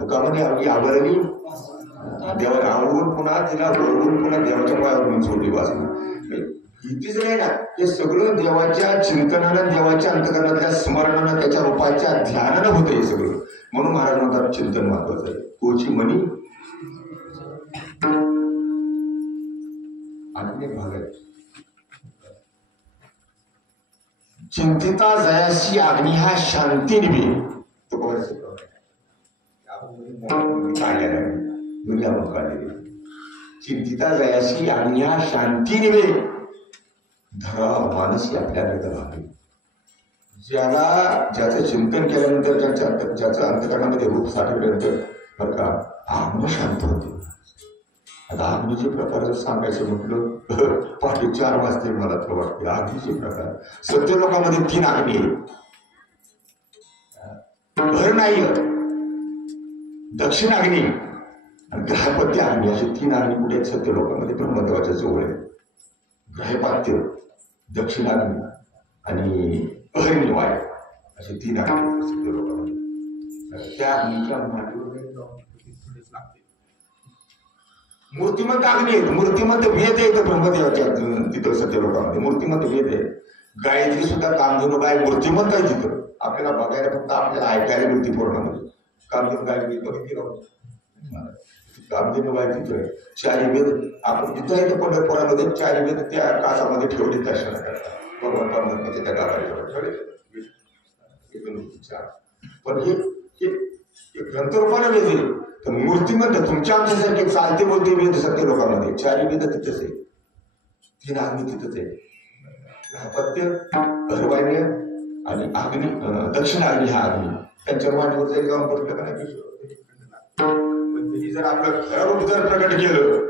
तुकामध्ये आपली आवडली देवाला आवडून पुन्हा तिला वळवून पुन्हा देवाच्या पायावरून सोडली. वासना इतकीच नाही ना. हे सगळं देवाच्या चिंतनानं देवाच्या अंतकरणातल्या स्मरणानं त्याच्या रूपाच्या ध्यानानं होतं हे सगळं. म्हणून महाराज म्हणतात चिंतन महत्वाचं आहे. कोची मनी आणखी एक भाग आहे. चिंतिता जयाशी अग्नी हा शांती निभे. तो दुनिया मुकालेली चिंतिता जयाशी अग्नी हा शांती निभे. धरा मानसी आपल्याकडे राहावे. ज्याचं चिंतन केल्यानंतर ज्याचं अंतकरणामध्ये रूप साठवल्यानंतर बरं का आत्मा शांत होते. आता अग्नीचे प्रकार जर सांगायचं म्हटलं पहाटे 4 वाजते मला तर वाटते. अग्नीचे प्रकार सत्य लोकांमध्ये 3 अग्नी आहेत. घर नाही दक्षिण अग्नी आणि ग्रहपत्य अग्नी असे 3 अग्नी कुठे आहेत सत्य लोकांमध्ये? ब्रह्मदेवाच्या जवळ आहे. ग्रहपात्य दक्षिण अग्नी आणि अग्निवाय असे 3 अग्नी सत्य लोकांमध्ये. त्या अग्नीच्या मातीवर मूर्तिमंत अग्नी आहेत. मूर्तिमंत वेद आहेत ब्रह्मदेवाच्या तिथं सत्य लोकांमध्ये. मूर्तिमंत वेद आहे. गायत्री सुद्धा कामधेनू गाय मूर्तिमंत आहे तिथं. आपल्याला बघायला फक्त आपल्याला ऐकायला मिळते पूर्णामध्ये. कामधेनू गाय बघितली आमचे बाई तिथं चारी वेद आपण तिथं आहे पंढरपुरामध्ये चारी वेद त्या कासामध्ये ठेवले दर्शन करतात भगवान परमात्म्याच्या त्या गावाच्या पण हे ग्रंथरूपाने वेद आहे तर मूर्तिमंत तुमच्या आमच्यासारखे चालते बोलते वेद सत्य लोकांमध्ये चारी वेद तिथंच आहे तीन अग्नी तिथंच आहे पत्य घरवाण्य आणि अग्नी दक्षिण अग्नी हा अग्नी त्यांच्या मांडीवर जरी जाऊन पडलं का नाही जर आपलं खरं जर प्रकट केलं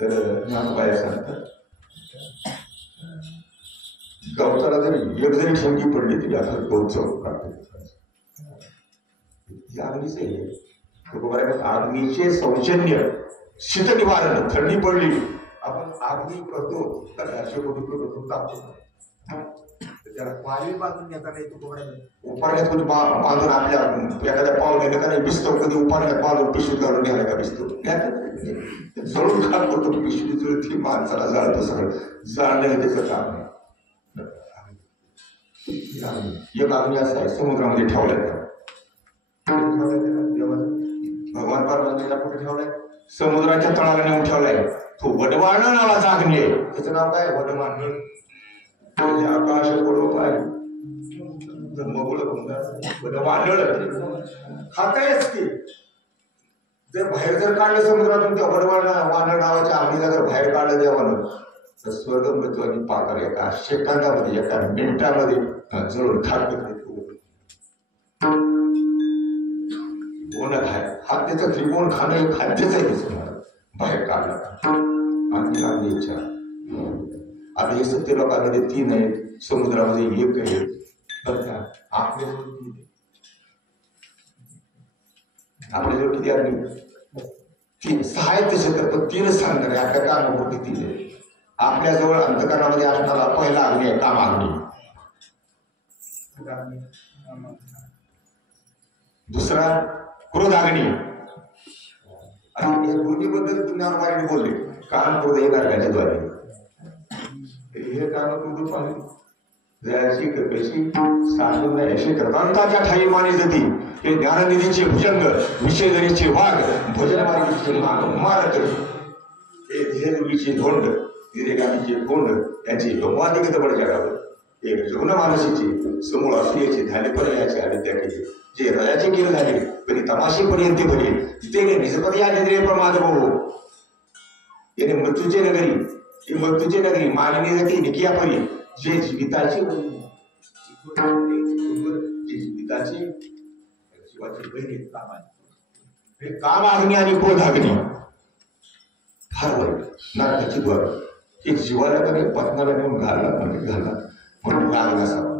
तर ज्ञानबाया सांगतात गवताला जरी एक जरी ठेंगी पडली तरी असं गौचव अग्नीच आहे अग्नीचे सौजन्य शीत निवारण थंडी पडली आपण अग्नी करतो तर 400 कोटी रुपये तापतो त्याला पाणी बांधून घेता नाही तो उपाण्यात कोणी बांधून आपल्या एखाद्या पाहुण्याला का नाही भिजतो कधी उपाण्यात बांधून पिशवीत घालून घ्यायला का भिजतो जळून खात करतो पिशवी जळती माणसाला जाळतं सगळं जाळणं त्याचं काम एक अग्नी असा आहे समुद्रामध्ये ठेवलाय भगवान परमात्म्याला कुठे ठेवलाय समुद्राच्या तळाला नेऊन ठेवलाय तो वडवाण नावाचा अग्नी आहे त्याचं नाव काय वडवाण आकाश पडो पाय वादळ खातायच की जर बाहेर जर काढलं समुद्रातून त्या वडवाण वादळ नावाच्या अग्नीला जर बाहेर काढलं देवानं तर स्वर्ग मृत्यू आणि पाकर एका सेकंदामध्ये एका मिनिटामध्ये जळून खात खाद्याचं त्रिकोण खाणं हे खाद्यच आहे बाहेर काढलं आणि इच्छा आता हे सत्य लोकांमध्ये 3 आहेत समुद्रामध्ये 1 आहे आपल्याजवळ किती अग्नी 6 आहेत तसे तर 3च सांगणार आहे आपल्या कामापुरती 3 आहे आपल्याजवळ अंतकरणामध्ये असणारा पहिला अग्नी आहे कामाग्नी दुसरा क्रोधाग्नी आणि या दोन्हीबद्दल तुम्ही आम्हाला बोलले काम क्रोध हे नरकाच्याद्वारे हे काम क्रोध पाहिजे जयाची कृपेशी साधून अशी कृतांताच्या ठाई माने जाती हे ज्ञाननिधीचे भुजंग विषयधरीचे वाघ भोजनमार्गीचे मारक हे धेनुलीचे धोंड विरेगामीचे कोंड याची वादिक दबड जगावर एक जुग्न मानसीचे समूळ असूयाचे झाले पर्यायाचे अविद्या केले जे रजाचे केले झाले कधी तमाशे पर्यंत भरे ते निजपती आले प्रमाद भाऊ याने मृत्यूचे नगरी ही मृत्यूचे नगरी मानवी जाती निकिया परी जे जीविताचे जीविताचे शिवाची बहिणी हे काम अग्नी आणि क्रोधाग्नी फार वाईट नरकाची द्वार हे जीवाला कधी पत्नाला नेऊन घालला म्हणून राग नसावा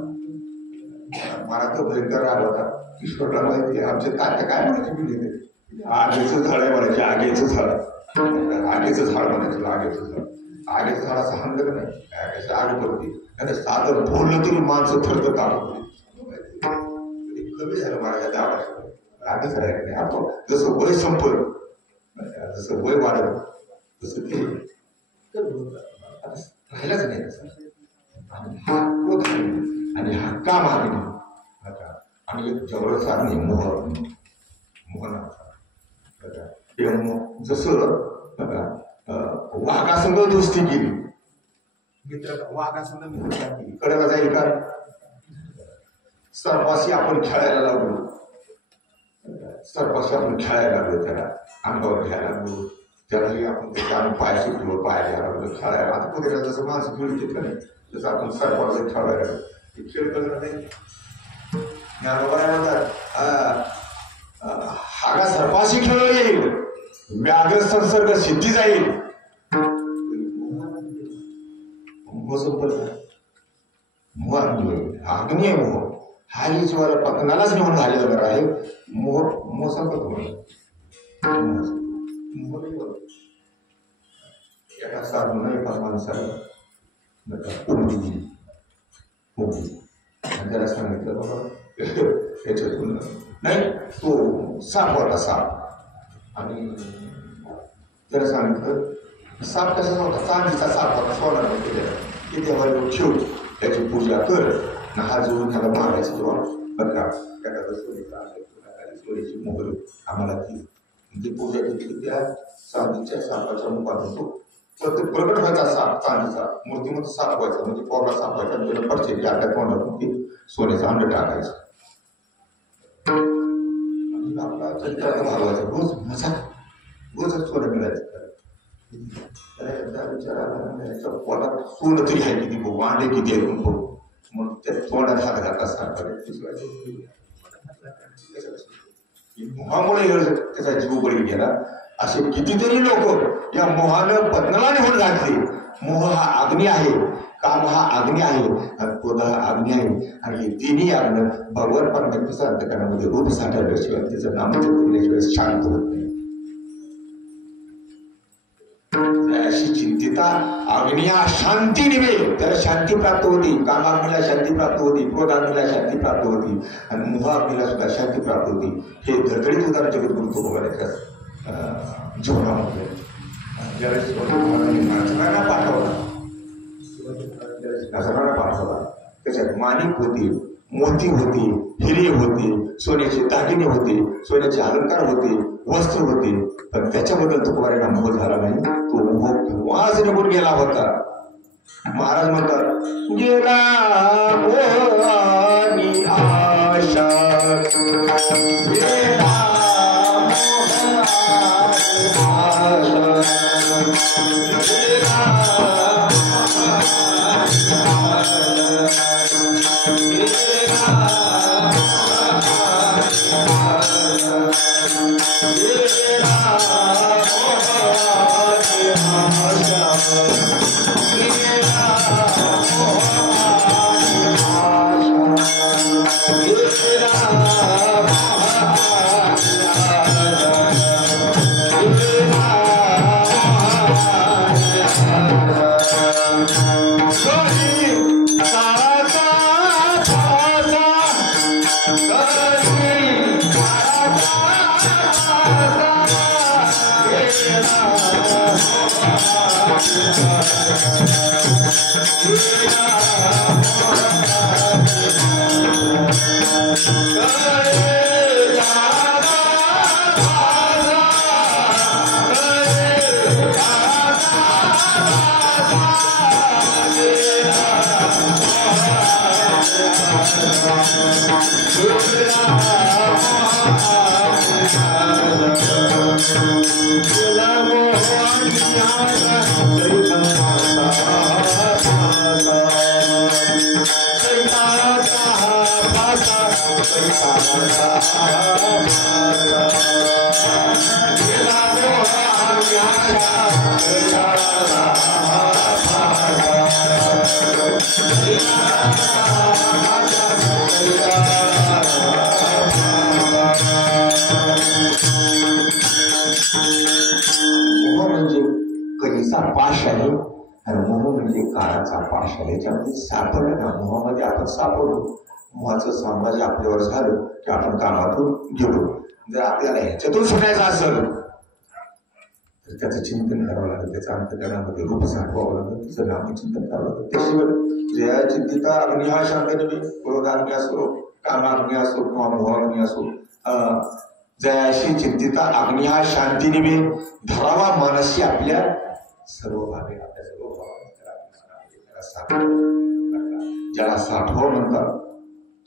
मला तो भयंकर राग होता ईश्वरला माहिती आमचे तात्या काय म्हणायचे मी आगेचं झाड आहे म्हणायचे आगेचं झाड आगेचं झाड म्हणायचं आगेचं झाड आगेचं झाड असं हाणलं नाही आग पडते आणि साधं बोललं तरी माणसं थरथर काम कमी झालं माझ्या त्या रागच राहिलं नाही आपण जसं वय संपल जसं वय वाढलं तसं ते राहिलाच नाही आणि हा काम आणि एक जवळच आणि मोहन जसं वाघासंग दोस्ती केली मित्र वाघासंग मित्रता केली कडेला जाईल का सर्पाशी आपण खेळायला लागलो सर्पाशी आपण खेळायला लागलो त्याला अंगावर घ्यायला लागलो त्यालाही आपण त्याच्या पाय सुटलो पाय घ्यायला लागलो खेळायला आता कुठे जसं माणसं खेळू का नाही जसं आपण सर्पाला खेळायला लागलो खेळ करणार नाही म्हणतात हागा सर्पाशी खेळला येईल व्याघ्र संसर्ग सिद्धी जाईल अग्नी आहे मोह हा ही जीवाला पतनालाच निवडून झालेला बरं आहे मोह मोह संपत एका साधून एका माणसाला उमदी दिली आणि त्याला सांगितलं बाबा त्याच्यातून नाही तो साप होता साप आणि त्याला सांगितलं साप कसा होता चांदीचा साप होता सोनाला केलेला की देवाला ठेव त्याची पूजा कर ना हा जोडून त्याला मारायचं जेव्हा बघा एखादा सोनीचा सोन्याची मोहर आम्हाला ती म्हणजे पूजा केली त्या चांदीच्या सापाच्या मुखात होतो. तर ते प्रगट व्हायचा साप, चांदीचा मूर्तीमध्ये साप व्हायचा, म्हणजे कोरडा साप व्हायचा आणि त्याला पडचे की आपल्या तोंडातून ते सोन्याचं अंड टाकायचं. आपला चरित्रात भागवायचा रोज मजा, रोजच सोनं मिळायचं. विचारायचा पोटात सोनं तरी आहे किती बघू, अंडे किती आहे बघू, मग त्या तोंडात हात घातला सारखा मोहामुळे त्याचा जीव बळी गेला. असे कितीतरी लोक या मोहानं बदनाला होऊन घातले. मोह हा अग्नी आहे, काम हा अग्नी आहे, आणि क्रोध हा अग्नी आहे. आणि हे तिन्ही अग्न भगवान परमेश्वराच्या अंतःकरणामध्ये रूप साठवल्याशिवाय त्याचं नाम केल्याशिवाय शांत होत नाही. अशी चिंतिता अग्निया शांती निवे, त्याला शांती प्राप्त होती. कामाग्नीला शांती प्राप्त होती, क्रोधाग्नीला शांती प्राप्त होती, आणि मोहाग्नीला सुद्धा शांती प्राप्त होती. हे धडधडीत उदाहरण जगद्गुरु तुकोबाराच्या जीवनामध्ये नाचकांना पाठवला, त्याच्यात माणिक होती, मोती होती, हिरे होते, सोन्याचे दागिने होते, सोन्याचे अलंकार होते, वस्त्र होते. पण त्याच्याबद्दल तुकोबारांना मोह झाला नाही. तो मोह केव्हाच निघून गेला होता. महाराज म्हणतात, गेला मोहानी आशा, गेला पाश आहे आणि मोह म्हणजे काळाचा पाश आहे. त्यामध्ये सापडलं ना, मोहामध्ये आपण सापडलो, मोहाचं साम्राज्य आपल्यावर झालं की आपण कामातून गेलो. जर आपल्याला ह्याच्यातून सुटायचं असेल तर त्याचं चिंतन करावं लागेल, त्याच्या अंतःकरणामध्ये रूप साठवावं लागेल, तिचं नामचिंतन करावं लागेल. त्याशिवाय जया चिंतिता अग्नी हा शांतनिवे, क्रोधाग्नी असो, कामाग्नी असो किंवा मोहाग्नी असो, जयाशी चिंतिता अग्नी हा शांतीनिवे, धरावा मानसी आपल्या सर्व भावे, आपल्या सर्व भावाने ज्याला साठवा म्हणतात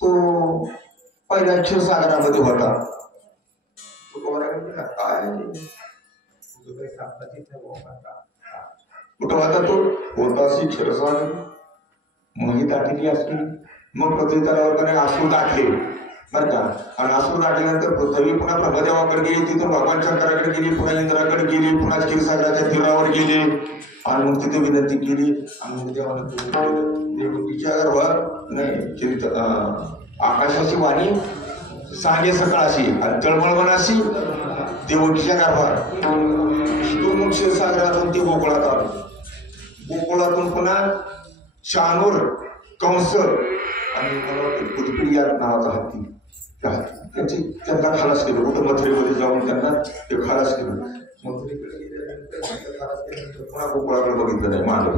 तो पहिल्या क्षीरसागरामध्ये होता. काय कुठं होता तो? होताशी क्षीरसागर, मोही दाटली असली. मग पृथ्वी तलावर आसू दाटले बरं का, आणि आसू दाटल्यानंतर पृथ्वी पुन्हा ब्रह्मदेवाकडे गेली, तिथून भगवान शंकराकडे गेली, पुन्हा इंद्राकडे गेली, पुन्हा क्षीरसागराच्या तीरावर गेली आणि मग तिथे विनंती केली. आणि देवानं देवकीच्या गर्भात नाही, आकाशाची वाणी सांगे सकाळशी आणि तळमळवनाशी देवकीच्या गर्भात. मग क्षीरसागरातून ते गोकुळात आलो. गोकुळातून पुन्हा शानूर, कंस आणि पुतपिया नावाचा हत्ती, त्यांना खालास केलं. कुठं मथुरेमध्ये जाऊन त्यांना ते खालास केलं. मथुरेकडे गेल्यानंतर खालास केल्यानंतर पुन्हा गोकुळाकडे बघितलं नाही, मानव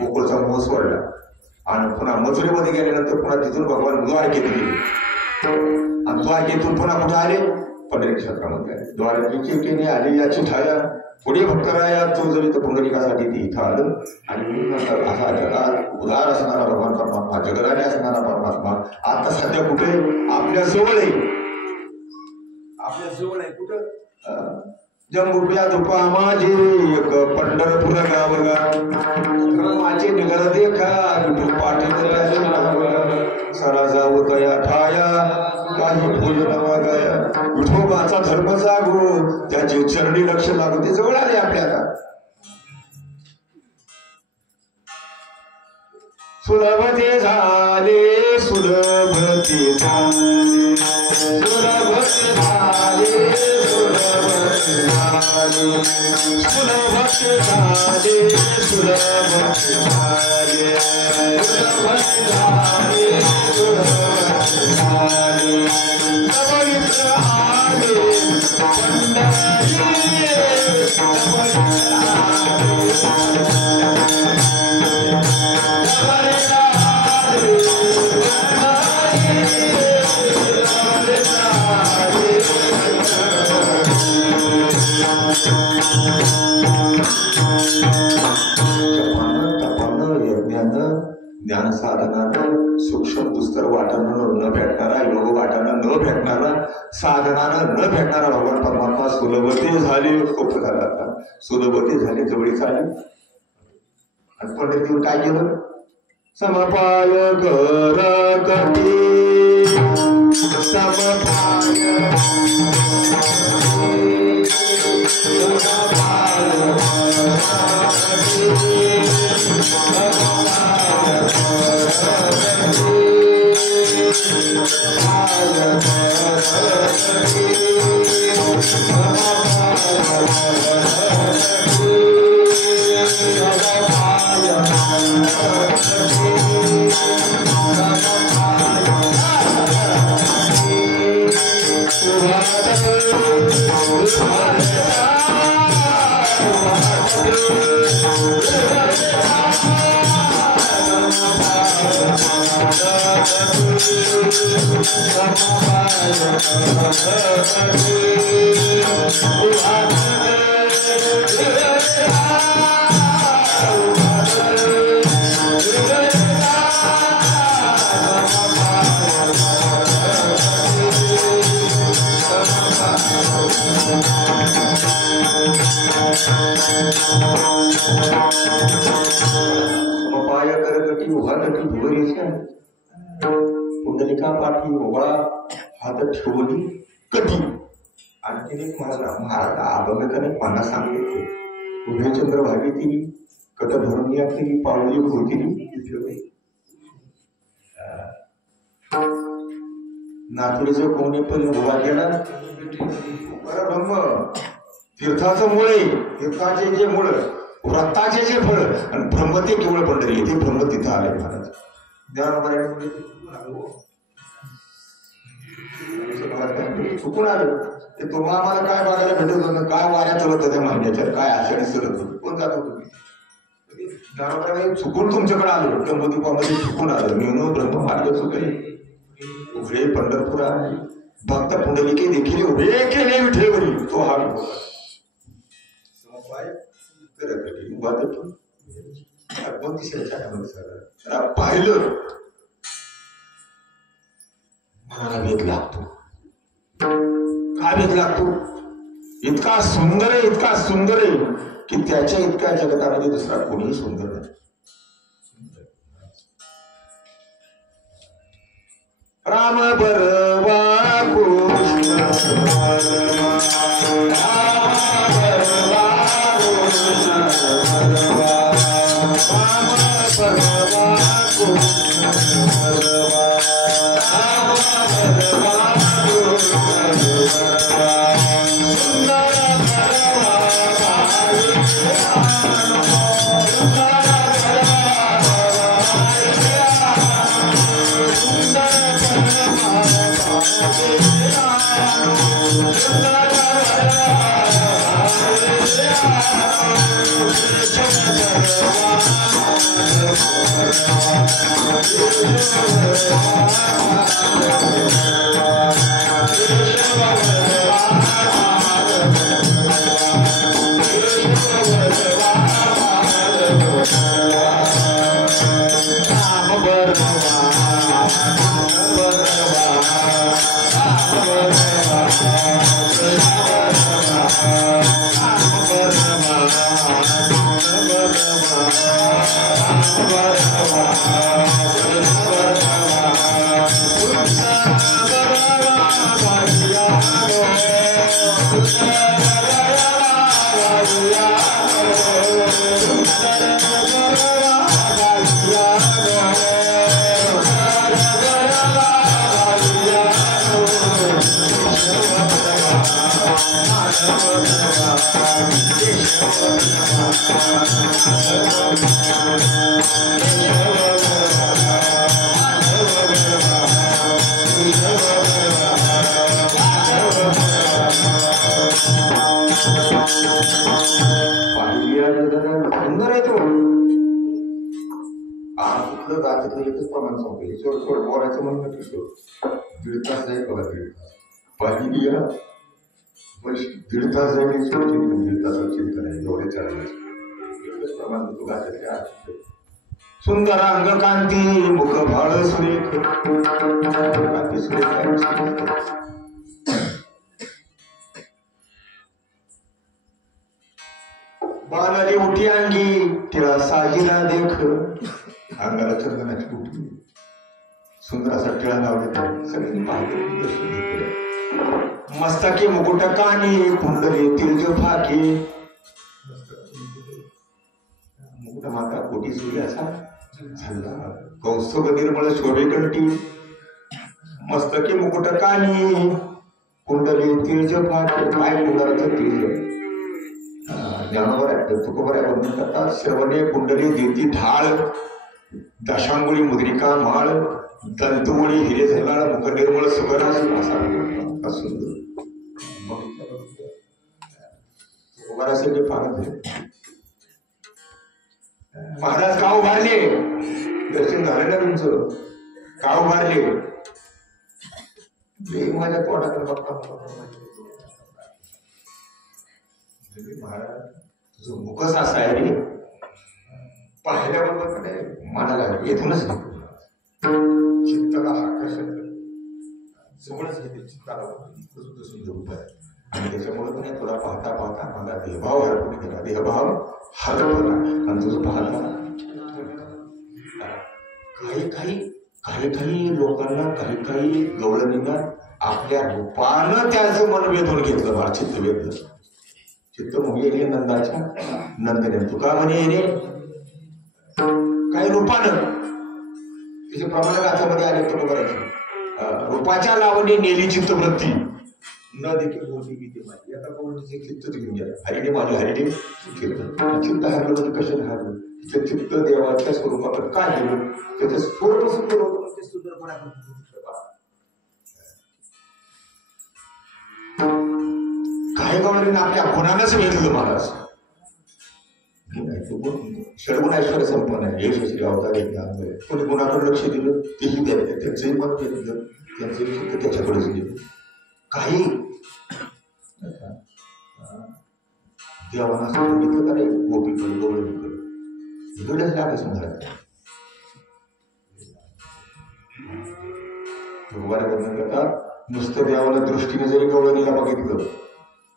गोकुळचा मोह सोडला. आणि पुन्हा मथुरेमध्ये गेल्यानंतर पुन्हा तिथून भगवान द्वारकेत गेले. आणि द्वारकेतून पुन्हा कुठे आले पंढरी क्षेत्रामध्ये आले. द्वारकेने आले याची छाया पुढे भक्तराया तो जरी तर पुंडलिकासाठी ते इथं आलं. आणि नंतर असा जगात उदार असणारा भगवान परमात्मा जगदाने असणारा परमात्मा आता सध्या कुठे आपल्या जवळ आहे. आपल्या जवळ आहे कुठं जंबुप्या दुपा माझे एक पंढरपूर गाव माझे निघर देखा विठू पाठी सरा जाऊ तया ठाया काही भोजन वागाया विठोबाचा धर्म जागो त्याचे चरणी लक्ष लागू. ते जवळ आले आपल्याला. सुलभ ते झाले सुलभ ते झाले सुलभ ते झाले सुलभ ते झाले सुलभ ते झाले सुलभ ते झाले सुलभ ते झाले सुलभ ते झाले पवित्र आले ज्ञान साधनानं सूक्ष्म दुस्तर वाटणं न भेटणारा योग वाटणं न भेटणारा साधनानं न भेटणारा भगवान परमात्मा सुलभते झाले. खूप झाला आता सुलभते झाले जवळीच आले. आणि पंडित काय केलं समपाय कर कटी समपाय पुंडलिका पाठी उभा हात ठेवली कधी. आणखी एक महाराज अभंगकाने मला सांगितले उभे चंद्र भागी तिने कट धरून या केली पावली होती नातुरीचं कोणी पण उभा केला. ब्रह्म तीर्थाचं मुळे तीर्थाचे जे मुळ व्रताचे जे फळ आणि ब्रह्म ते केवळ पंढरी ते ब्रह्म तिथं आले महाराज. चुकून आलो ते तुम्हाला आम्हाला काय बघायला भेटत होतं काय वाऱ्या चलत होत्या महिन्याच्या काय आषाढी चलत होती कोण जात तुम्ही चुकून तुमच्याकडे आलो ब्रह्मदीपामध्ये चुकून आलो मी ब्रह्म मार्ग चुकले उघडे पंढरपुरा भक्त पुंडलिके देखील उभे केले विठेवरी तो हा पाहिलं मनाला वेध लागतो. काय वेध लागतो? इतका सुंदर आहे की त्याच्या इतक्या जगतामध्ये दुसरा कोणीही सुंदर नाही. राम बरवा कृष्ण सुंदर आहे तो कुठलं गात एकच प्रमाण सांगतो याच्यावर थोडं बोलायचं म्हणून दीड तास जाईल बघा दीड तास पाहिली दीड तास जाईल दीड तासात चिंतन आहे एवढे चालले एकच प्रमाण तो गात्यातल्या सुंदर अंग कांती मुख भाळ सुरेख कांती सुरेख बाणाली उठी अंगी तिला साहिरा देख अंगाला चंदनाची उठी सुंदर असा टिळा लावले सगळ्यांनी पाहिजे मस्तकी मुकुट कानी कुंडली तिरज फाकी मुकुट माता कोटी सूर्य असा झाला कौस्तुभ निर्मळ शोभे कंठी मस्तकी मुकुट कानी कुंडली तिरज फाकी काय कुंडलाचं तिरज ज्ञानोबर आहे तुकोबर आहे वर्णन करतात श्रवणे कुंडली देती ढाळ दशांगुळी मुद्रिका माळ दंतुमुळी हिरे झलाळ मुख निर्मळ सुगरास असा सुंदर तुकोबरासाठी पाहत महाराज का उभारले दर्शन झालं ना तुमचं का उभारले माझ्या तोंडाकडे बघता महाराज तुझं मुखच असा आहे रे पाहिल्याबरोबर कडे मनाला येथूनच चित्ताला आकर्षण सगळंच घेते चित्ताला सुंदर रूप आहे आणि त्याच्यामुळे पण तुला पाहता पाहता मला देहभाव हरपून गेला देहभाव हरपला आणि तुझं पाहता काही लोकांना काही गवळणींना आपल्या रूपानं त्याचं मन वेधून घेतलं मला चित्त वेधलं चित्त मुगे नंदाच्या नंदने तुका म्हणे रे काही रूपानं तिचे प्रमाण गाथामध्ये आले तर बघायचं रूपाच्या लावणी नेली चित्तवृत्ती न देखील बोलली गीते माझी आता बोलण्याचे चित्त घेऊन घ्या हरिणे माझे हरिणे चित्त हरलं म्हणजे कशाने हरलं तिचं चित्त देवाच्या स्वरूपाकडे काय गेलं त्याचं स्वरूप सुंदर होतं ते सुंदरपणा काही गवळींना आपल्या गुणानंच वेधलं महाराज षडगुणैश्वर संपन्न आहे यश श्री अवतार कोणी गुणाकडे लक्ष दिलं तेही द्यायचं त्यांचंही मत दिलं त्यांचंही चित्त त्याच्याकडेच गेलं काही देवाना सांगितलं का नाही गोपीकडे गवळीकडे इकडेच लागायचं महाराज भगवान वर्णन करतात नुसतं देवाला दृष्टीने जरी गवळणीला बघितलं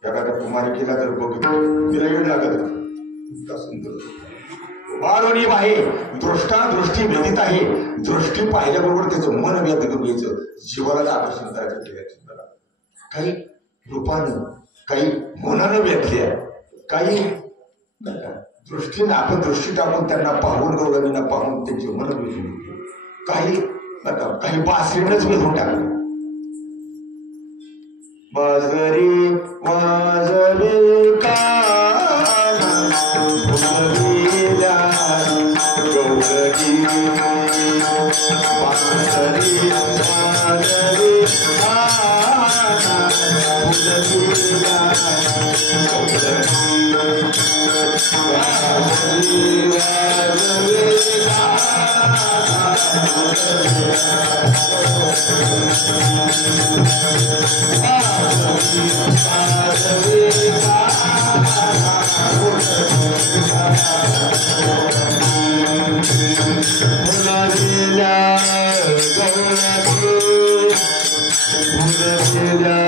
एखाद्या कुमारिकेला जर बघितलं तिला येऊन लागत सुंदर वाढवणी आहे दृष्टा दृष्टी व्यतीत आहे दृष्टी पाहिल्याबरोबर त्याचं मन व्यक्त करून घ्यायचं जीवाला आकर्षण करायचं काही रूपानं काही मनानं व्यक्ल्या काही दृष्टीनं आपण दृष्टी टाकून त्यांना पाहून गवळणींना पाहून त्यांचे मन वेधून काही बासरीनच वेधून टाकलं बाजरी वाजवे काना भुलविला गौरी बाजरी वाजवे काना भुलविला गौरी वाजवे Gauravila